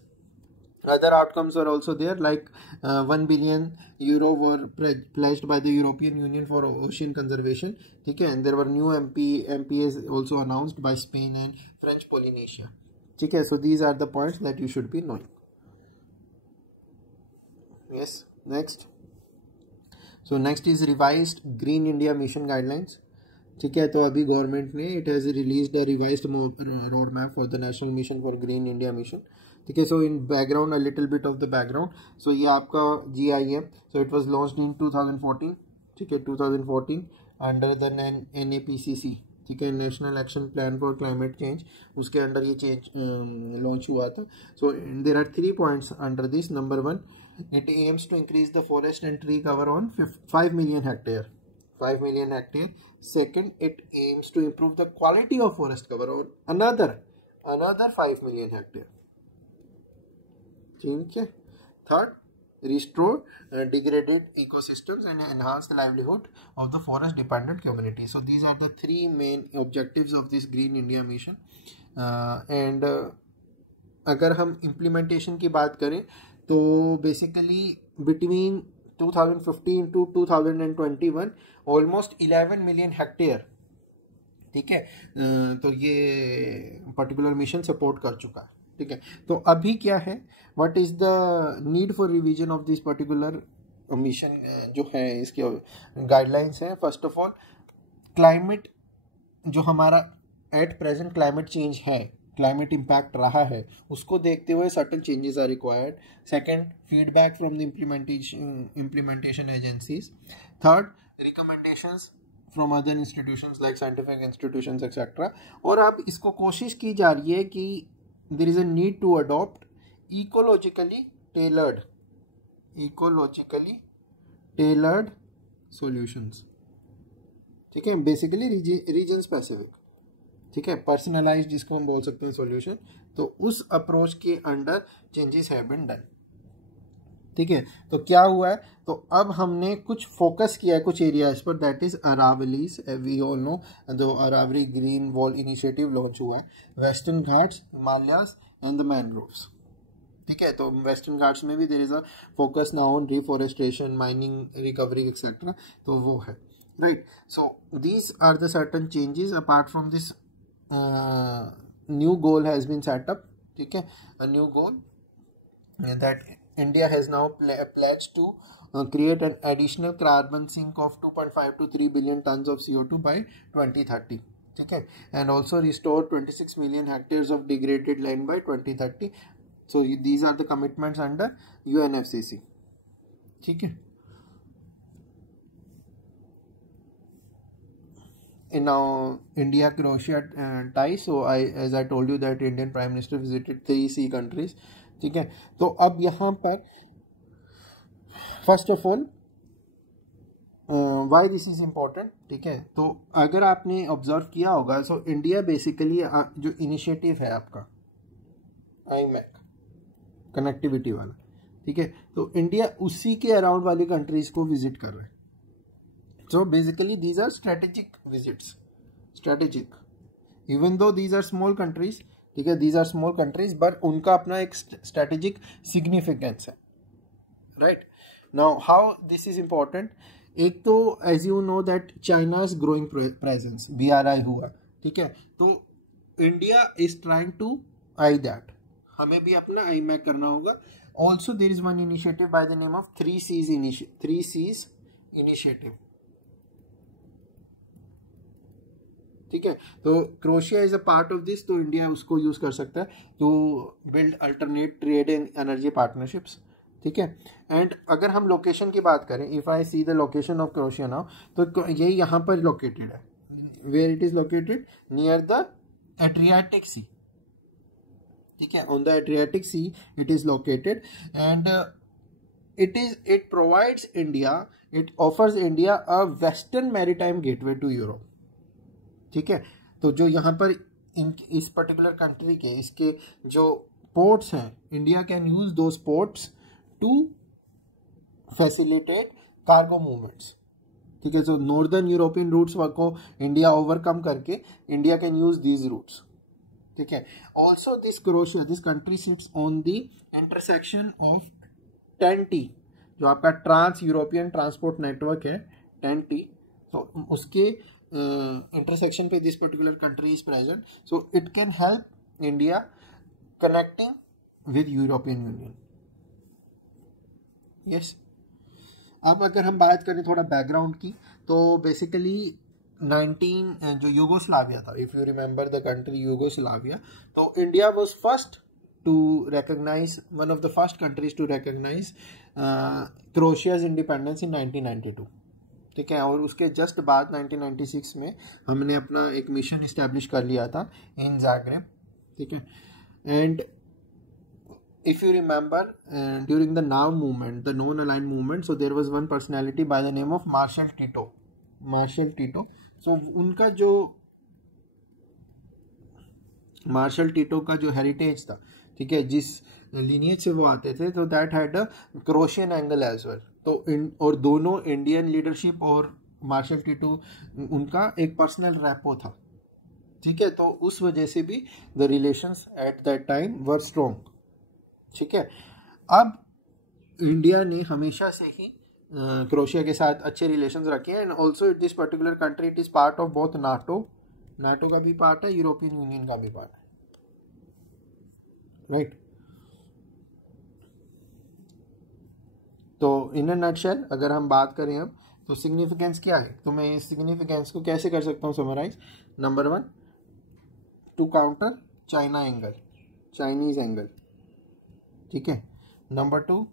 other outcomes are also there, like 1 billion euro were pledged by the European Union for ocean conservation, ठीक है, and there were new MPAs also announced by Spain and French Polynesia, ठीक है। So these are the points that you should be knowing. Yes, next. So next is revised Green India Mission guidelines, ठीक है। तो अभी government ने it has released the revised road map for the national mission for green India mission, ठीक है। So in background, a little bit of the background, so ये आपका GIM, so it was launched in 2014, ठीक है, 2014 under the NAPCC, ठीक है, national action plan for climate change, उसके under ये चेंज लॉन्च हुआ था। So there are 3 points under this. Number 1, it aims to increase the forest and tree cover on 5 million hectare, 5 million hectare. Second, it aims to improve the quality of forest cover on another 5 million hectare. ठीक है। Third, restore degraded ecosystems and enhance the livelihood of the forest dependent community. So these are the 3 main objectives of this Green India Mission. And अगर हम implementation की बात करें तो basically between 2015 to 2021 almost 11 million hectare, ठीक है, तो ये पर्टिकुलर मिशन सपोर्ट कर चुका है, ठीक है। तो अभी क्या है, what is the need for revision of this particular mission जो है, इसके गाइडलाइंस हैं। फर्स्ट ऑफ ऑल, क्लाइमेट जो हमारा एट प्रेजेंट क्लाइमेट चेंज है, क्लाइमेट इम्पैक्ट रहा है, उसको देखते हुए certain changes are required. Second, feedback from the implementation agencies. Third, recommendations from other institutions like scientific institutions etcetera. और अब इसको कोशिश की जा रही है कि there is a need to adopt ecologically tailored solutions, ठीक है, बेसिकली रीजन स्पेसिफिक, ठीक है, पर्सनलाइज्ड जिसको हम बोल सकते हैं सॉल्यूशन। तो उस अप्रोच के under changes have been done, ठीक है। तो क्या हुआ है, तो अब हमने कुछ फोकस किया है कुछ एरियाज पर, that is Aravallis, we all know the Aravalli green wall initiative launch हुआ है, western Ghats, Himalayas and the mangroves, ठीक है। तो वेस्टर्न घाट्स में भी there is a focus now on reforestation, mining, recovery etcetera, तो वो है, right. So these are the certain changes apart from this new goal has been set up, ठीक है, a new goal that India has now pledged to create an additional carbon sink of 2.5 to 3 billion tons of CO2 by 2030, ठीक है, and also restore 26 million hectares of degraded land by 2030. So these are the commitments under UNFCCC, ठीक है। In now India-Croatia ties, so as I told you that Indian Prime Minister visited 3 C countries, ठीक है। तो अब यहाँ पर first of all why this is important, ठीक है। तो अगर आपने ऑब्जर्व किया होगा, सो इंडिया बेसिकली जो इनिशिएटिव है आपका IMEC कनेक्टिविटी वाला, ठीक है, तो इंडिया उसी के अराउंड वाली कंट्रीज को विजिट कर रहा है। So basically these are strategic visits, strategic, even though these are small countries, ठीक है, these are small countries, but उनका अपना एक स्ट्रेटेजिक सिग्निफिकेंस है, right. Now how this is important, एक तो as you know that China's growing presence BRI हुआ, ठीक है, तो India is trying to eye that, हमें भी अपना IMEC करना होगा। Also there is one initiative by the name of 3 Cs initiative, ठीक है। तो Croatia is a part of this, तो इंडिया उसको यूज कर सकता है to build alternate trade and energy partnerships, ठीक है। एंड अगर हम लोकेशन की बात करें, if I see the location of Croatia now, तो ये यहाँ पर लोकेटेड है, where it is located, near the Adriatic sea, ठीक है, on the Adriatic sea it is located, and it provides India, it offers India a western maritime gateway to Europe, ठीक है। तो जो यहाँ पर इस पर्टिकुलर कंट्री के इसके जो पोर्ट्स हैं, India can use those ports to facilitate cargo movements, ठीक है। सो नॉर्दर्न यूरोपियन रूट्स को इंडिया ओवरकम करके India can use these routes, ठीक है। Also this Croatia, this country sits on the intersection of 10T, जो आपका trans European transport network है 10T, तो उसके intersection पे this particular country is present, so it can help India connecting with European Union, yes। अब अगर हम बात करें थोड़ा बैकग्राउंड की, तो बेसिकली 19 जो यूगोस्लाविया था, if you remember the country Yugoslavia, तो India was first to recognize, one of the first countries to recognize Croatia's independence in 1992, ठीक है। और उसके जस्ट बाद 1996 में हमने अपना एक मिशन इस्टेब्लिश कर लिया था इन ज़ाग्रेब, ठीक है। And if you remember during the now movement, the non aligned movement, so there was one personality by the name of Marshal Tito. सो उनका जो मार्शल टीटो का जो हेरिटेज था, ठीक है, जिस लीनियज से वो आते थे, तो that had a Croatian angle as well. तो और दोनों इंडियन लीडरशिप और मार्शल टीटो उनका एक पर्सनल रैपो था, ठीक है। तो उस वजह से भी the relations at that time were strong, ठीक है। अब इंडिया ने हमेशा से ही क्रोशिया के साथ अच्छे रिलेशंस रखे हैं, and also this particular country it is part of both NATO का भी पार्ट है, यूरोपियन यूनियन का भी पार्ट है, राइट। तो इन अ नटशेल अगर हम बात करें अब, तो सिग्निफिकेंस क्या है, तो मैं इस सिग्निफिकेंस को कैसे कर सकता हूँ summarise. Number 1, to counter Chinese angle, ठीक है। नंबर 2,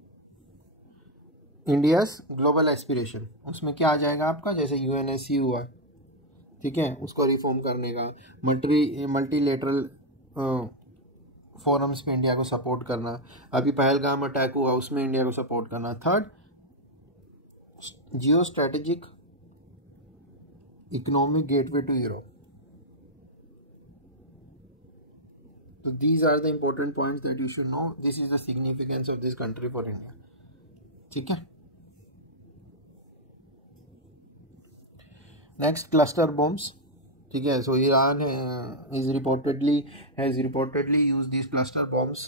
इंडियाज ग्लोबल एस्पिरेशन, उसमें क्या आ जाएगा आपका, जैसे UNSC हुआ, ठीक है, उसको रिफॉर्म करने का, मल्टीलेटरल फोरम्स पे इंडिया को सपोर्ट करना, अभी पहलगाम अटैक हुआ उसमें इंडिया को सपोर्ट करना। Third, geo strategic economic gateway to Europe. So these are the important points that you should know. This is the significance of this country for India. ठीक है। Next, cluster bombs. ठीक है, so Iran has reportedly used these cluster bombs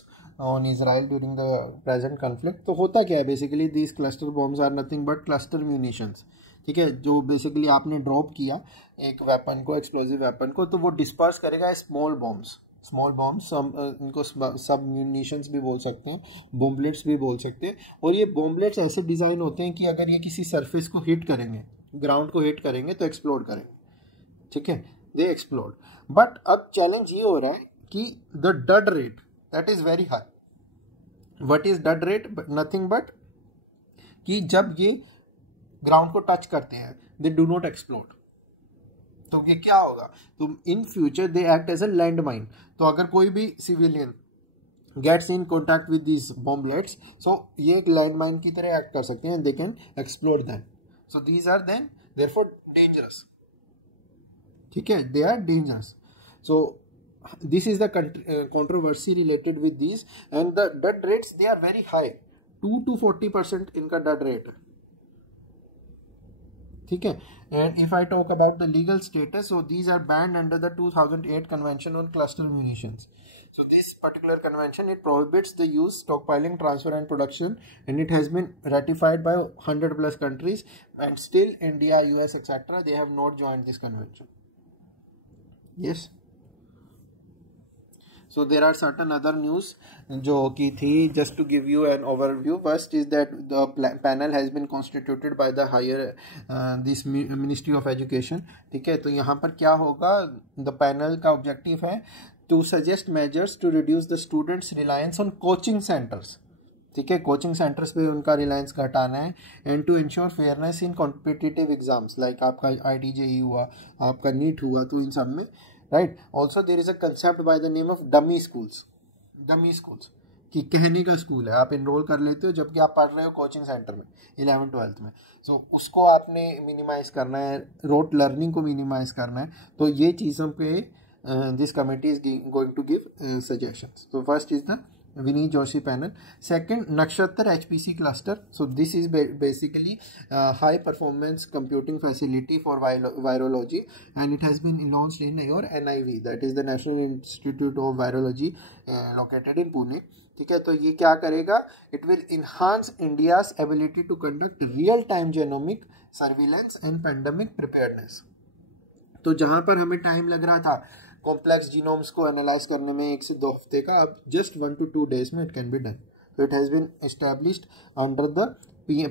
on Israel during the present conflict. तो होता क्या है basically, these cluster bombs are nothing but cluster munitions. ठीक है, जो बेसिकली आपने ड्रॉप किया एक वेपन को, एक्सप्लोजिव वेपन को, तो वो डिस्पर्स करेगा स्मॉल बॉम्ब्स, इनको सब म्यूनिशंस भी बोल सकते हैं, बॉम्बलेट्स भी बोल सकते हैं। और ये बॉम्बलेट्स ऐसे डिज़ाइन होते हैं कि अगर ये किसी सरफेस को हिट करेंगे, ग्राउंड को हिट करेंगे तो एक्सप्लोड करेंगे। ठीक है, दे एक्सप्लोड। बट अब चैलेंज ये हो रहा है कि the dud rate that is very high. What is dud rate? Nothing but कि जब ये ग्राउंड को टच करते हैं दे डू नॉट एक्सप्लोड। तो ये क्या होगा? तो in future they act as a land mine. तो अगर कोई भी civilian gets in contact with this bomblets, so ये एक लैंड माइन की तरह एक्ट कर सकते हैं, they can explode them. So these are then therefore dangerous. ठीक है, they are dangerous. So this is the controversy related with these, and the dud rates they are very high, 2 to 40% इनका dud rate। ठीक है, and if I talk about the legal status, so these are banned under the 2008 Convention on Cluster Munitions. So this particular convention, it prohibits the use, stockpiling, transfer and production, and it has been ratified by 100 plus countries, and still India, US, etc. they have not joined this convention. Yes. So there are certain other news जो की थी, just to give you an overview. First is that the panel has been constituted by the higher this Ministry of Education. ठीक है, तो यहाँ पर क्या होगा, the panel का objective है to suggest measures to reduce the students' reliance on coaching centers. ठीक है, कोचिंग सेंटर्स पे उनका रिलायंस घटाना है, and to ensure fairness in competitive exams like आपका IIT-JEE हुआ, आपका नीट हुआ, तो इन सब में, right. Also there is a concept by the name of dummy schools कि कहने का स्कूल है, आप इनरोल कर लेते हो जबकि आप पढ़ रहे हो कोचिंग सेंटर में 11th-12th में। सो उसको आपने मिनिमाइज करना है, रोट लर्निंग को मिनिमाइज करना है। तो ये चीज़ों पे this committee is going to give suggestions. तो first is the Vineet Joshi panel. Second, Nakshatra HPC cluster. So this is basically high performance computing facility for virology, and it has been launched in your NIV, that is the National Institute of Virology, located in Pune. ठीक है, तो ये क्या करेगा? It will enhance India's ability to conduct real-time genomic surveillance and pandemic preparedness. तो जहाँ पर हमें टाइम लग रहा था कॉम्प्लेक्स जीनोम्स को एनालाइज करने में 1 से 2 हफ्ते का, अब जस्ट 1 to 2 days में इट कैन बी डन। तो it has been established under the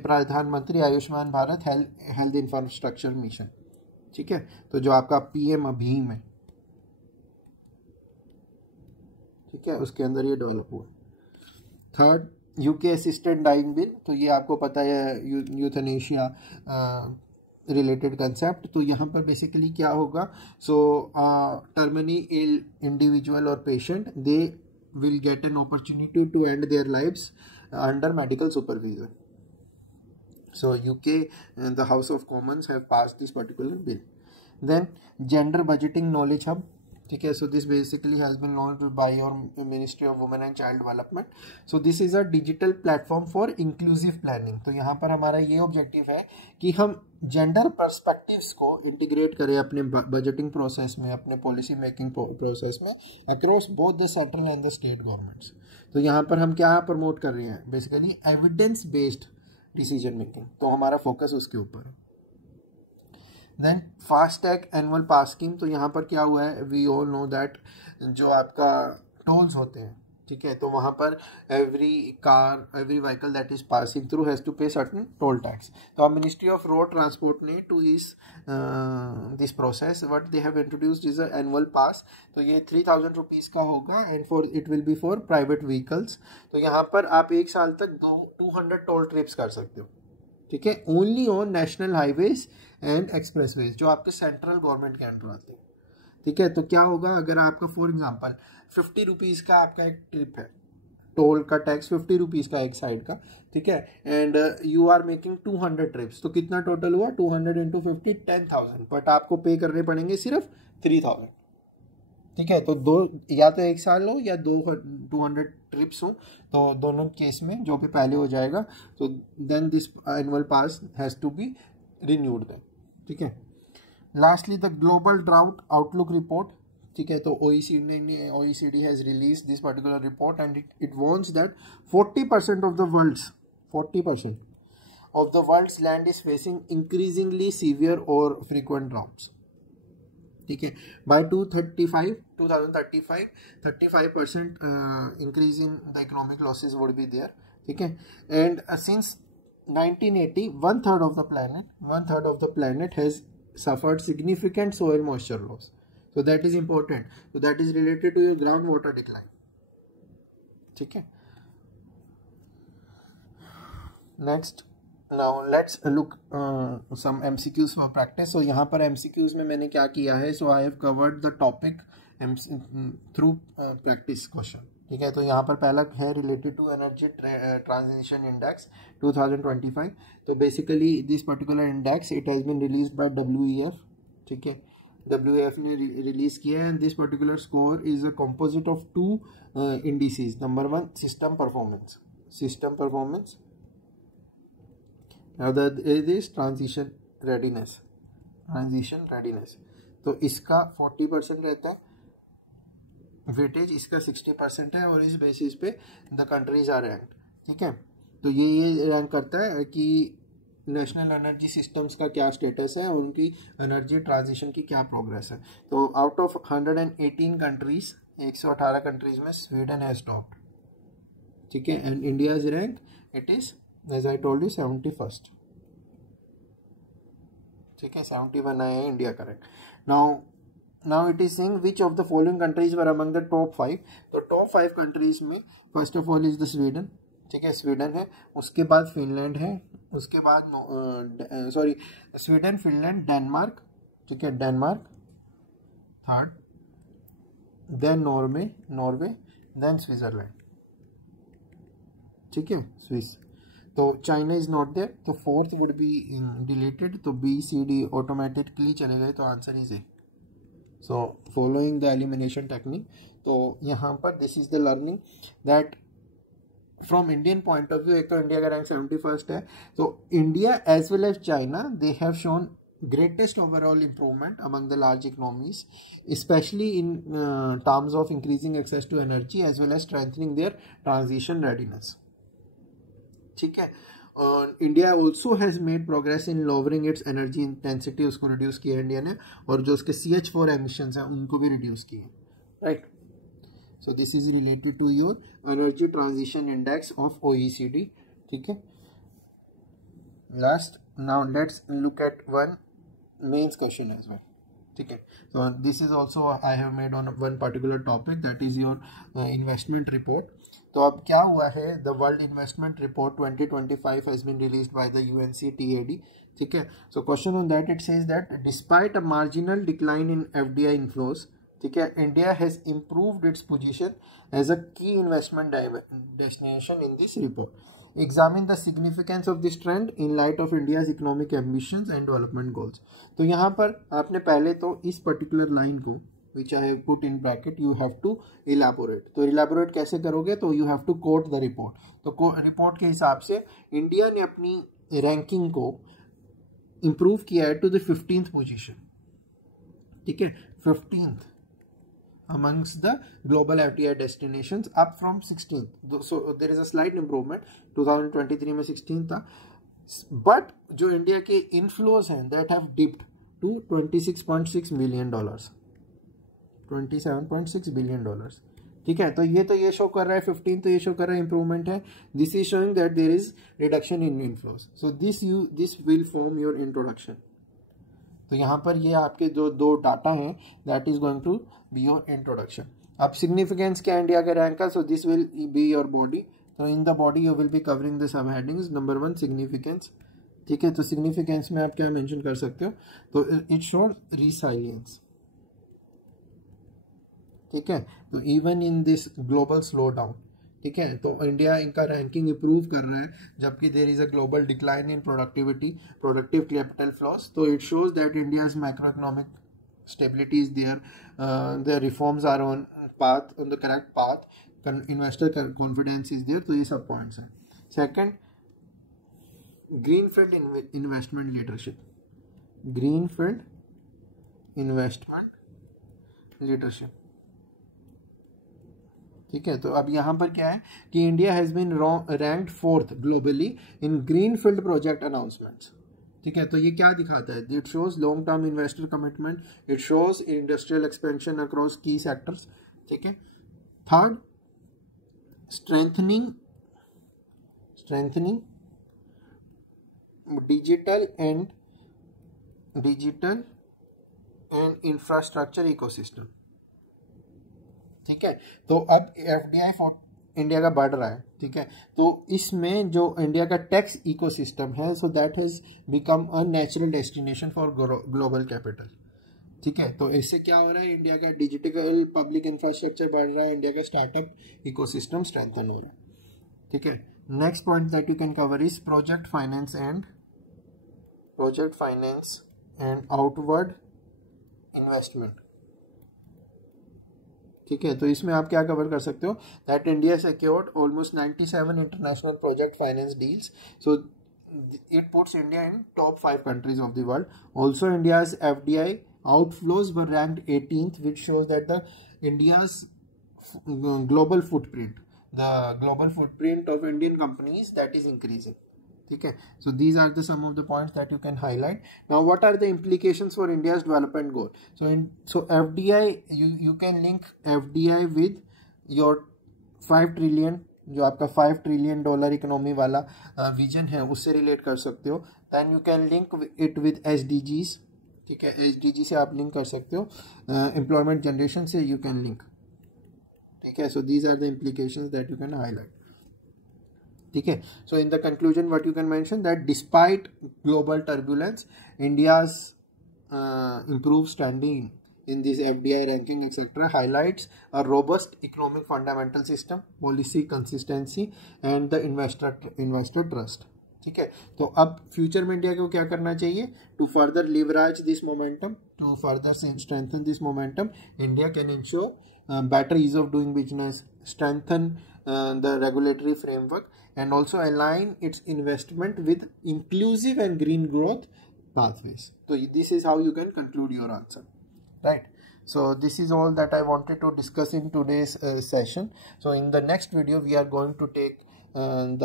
प्रधानमंत्री Ayushman Bharat health infrastructure mission. ठीक है, तो जो आपका PM अभीम है, ठीक है, उसके अंदर ये डेवलप हुआ। Third, UK assisted dying bill. तो ये आपको पता है यूथनेशिया रिलेटेड कंसेप्ट। तो यहाँ पर बेसिकली क्या होगा, सो टर्मिनली इल इंडिविजुअल और patient they will get an opportunity to end their lives under medical supervision. So UK the House of Commons have passed this particular bill. Then gender budgeting knowledge hub. ठीक है, so this basically has been launched by your Ministry of Women and Child Development. So this is a digital platform for inclusive planning. तो यहाँ पर हमारा ये objective है कि हम जेंडर पर्सपेक्टिव्स को इंटीग्रेट करें अपने बजटिंग प्रोसेस में, अपने पॉलिसी मेकिंग प्रोसेस में across both the central and the state governments. तो यहाँ पर हम क्या प्रमोट कर रहे हैं? Basically evidence based decision making. तो हमारा फोकस उसके ऊपर है। देन फास्टैग एनुअल पास स्कीम। तो यहाँ पर क्या हुआ है, वी ऑल नो दैट जो आपका टोल्स होते हैं, ठीक है, तो वहाँ पर every every vehicle that is passing through has to pay certain toll tax. तो अब मिनिस्ट्री ऑफ रोड ट्रांसपोर्ट ने to this process what they have introduced is a annual pass. तो ये 3000 रुपीज़ का होगा, and for it will be for private vehicles. तो यहाँ पर आप 1 साल तक 200 टोल ट्रिप्स कर सकते हो। ठीक है, only on national highways and expressways जो आपके सेंट्रल गवर्नमेंट के अंडर आते हैं। ठीक है, तो क्या होगा अगर आपका फॉर एग्जांपल 50 रुपीज़ का आपका एक ट्रिप है, टोल का टैक्स 50 रुपीज़ का एक साइड का, ठीक है, and you are making 200 trips, तो कितना टोटल हुआ 200 इंटू 50 10,000, बट आपको पे करने पड़ेंगे सिर्फ 3,000। ठीक है, तो दो या तो एक साल हो या 200 ट्रिप्स हो, तो दोनों केस में जो भी पहले हो जाएगा तो then this annual pass has to be renewed then. ठीक है, lastly the Global Drought Outlook report. ठीक है, तो OECD has release this particular report and it warns that 40% of the world's 40% of the world's land is facing increasingly severe or frequent droughts. ठीक है, by 2035 35% increase in the economic losses would be there. ठीक है, and since 1980 one third of the planet has suffered significant soil moisture loss. So that is important. So that is related to your groundwater decline. ठीक है, next now let's look some MCQs for practice. So यहाँ पर MCQs में मैंने क्या किया है, so I have covered the topic through practice question. ठीक है, तो यहाँ पर पहला है related to energy transition index 2025. तो basically this particular index it has been released by WEF. ठीक है, WEF ने रिलीज किया है, and this particular score is a composite of two indices. Number one system performance. Other is transition readiness. तो इसका 40% रहता है वेटेज, इसका 60% है, और इस बेसिस पे द कंट्रीज आर रैंक्ड। ठीक है, तो ये रैंक करता है कि नेशनल एनर्जी सिस्टम्स का क्या स्टेटस है, उनकी एनर्जी ट्रांजिशन की क्या प्रोग्रेस है। तो आउट ऑफ 118 कंट्रीज 118 कंट्रीज में स्वीडन हैज टॉप्ड। ठीक है, and India's rank it is as I told you 71st. ठीक है, 71 आया है India correct. now it is saying which of the following countries were among the top 5. तो top 5 countries में first of all is the Sweden. ठीक है, Sweden है, उसके बाद फिनलैंड है, उसके बाद स्वीडन, फिनलैंड, डेनमार्क। ठीक है, Denmark third, then Norway, then Switzerland. ठीक है, स्विस। तो चाइना इज नॉट देयर, तो फोर्थ वुड बी डिलीटेड, तो BCD ऑटोमेटिकली चले गए, तो answer is A. So following the elimination technique, तो यहाँ पर this is the learning that from Indian point of view, एक तो इंडिया का रैंक 71st है, तो India as well as China they have shown greatest overall improvement among the large economies, especially in terms of increasing access to energy as well as strengthening their transition readiness. ठीक है, India also has made progress in lowering it's energy intensity, उसको reduce किया India ने, और जो उसके CH4 emissions हैं उनको भी रिड्यूस किए, right. So this is related to your energy transition index of OECD। ठीक है, last now let's look at one mains question as well. ठीक है, so this is also I have made on one particular topic, that is your investment report. तो अब क्या हुआ है, the World Investment Report 2025 has been released by the UNCTAD. ठीक है, so question on that, it says that despite a marginal decline in FDI inflows, ठीक है, India has improved its position as a key investment destination in this report. Examine the significance of this trend in light of India's economic ambitions and development goals. तो यहाँ पर आपने पहले तो इस particular line को which I have put in bracket you have to elaborate. तो elaborate कैसे करोगे, तो you have to quote the report. तो रिपोर्ट के हिसाब से इंडिया ने अपनी रैंकिंग को इम्प्रूव किया है टू द 15th पोजीशन। ठीक है, 15th amongst the global FDI destinations, up from 16th. So there is a slight improvement. 2023 में 16th था, but जो इंडिया के इनफ्लोज हैं that have dipped to $26.6 billion, $27.6 billion. ठीक है, तो ये शो कर रहा है 15, तो ये शो कर रहा है इंप्रूवमेंट है. This is showing that there is reduction in inflows. So this will form your introduction. तो यहाँ पर ये आपके जो दो डाटा हैं that is going to be your introduction. अब सिग्निफिकेंस क्या इंडिया के रैंक का, so this will be your body. So in the body you will be covering the sub headings. Number 1 significance, ठीक है, तो सिग्निफिकेंस में आप क्या मेंशन कर सकते हो, तो इट शोर रिसाइलियंस, ठीक है। तो even in this global slow down, ठीक है, तो इंडिया इनका रैंकिंग इंप्रूव कर रहा है, जबकि there is a global decline in productive capital flows, तो it shows that India's macro economic stability is there, the reforms are on the correct path, investor confidence is there, तो ये सब points हैं। Second, greenfield investment leadership, greenfield investment leadership, ठीक है। तो अब यहाँ पर क्या है कि India has been ranked 4th globally in greenfield project announcements, ठीक है। तो ये क्या दिखाता है, it shows long term investor commitment, it shows industrial expansion across key sectors, ठीक है। Third, strengthening digital and infrastructure ecosystem, ठीक है। तो अब FDI इंडिया का बढ़ रहा है, ठीक है। तो इसमें जो इंडिया का टैक्स इकोसिस्टम है, so that has become a natural destination for global capital, ठीक है। तो इससे क्या हो रहा है, इंडिया का डिजिटल पब्लिक इंफ्रास्ट्रक्चर बढ़ रहा है, इंडिया का स्टार्टअप इकोसिस्टम स्ट्रेंथन हो रहा है, ठीक है। Next point that you can cover is project finance and outward investment, ठीक है। तो इसमें आप क्या कवर कर सकते हो, that India secured almost 97 international project finance deals, so it puts India in top 5 countries of the world. Also India's FDI outflows were ranked 18th, which shows that the India's global footprint, the global footprint of Indian companies, that is increasing, ठीक है। So these are the some of the points that you can highlight. Now what are the implications for India's development goal? So FDI, you can link FDI with your 5 trillion, जो आपका $5 trillion economy वाला vision है, उससे relate कर सकते हो। Then you can link it with SDGs, ठीक है, SDG से आप लिंक कर सकते हो, एम्प्लॉयमेंट जनरेशन से यू कैन लिंक, ठीक है। So these are the implications that you can highlight, ठीक है। So in the conclusion what you can mention that despite global turbulence, India's improve standing in this FDI ranking etc. highlights a robust economic fundamental system, policy consistency and the investor trust, ठीक है। तो अब future में India को क्या करना चाहिए, to further leverage this momentum, to further strengthen this momentum, India can ensure better ease of doing business, strengthen the regulatory framework and also align its investment with inclusive and green growth pathways. So this is how you can conclude your answer, right? So this is all that I wanted to discuss in today's session. So in the next video we are going to take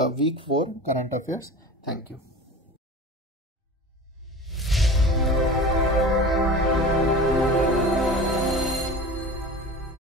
the week 4 current affairs. Thank you.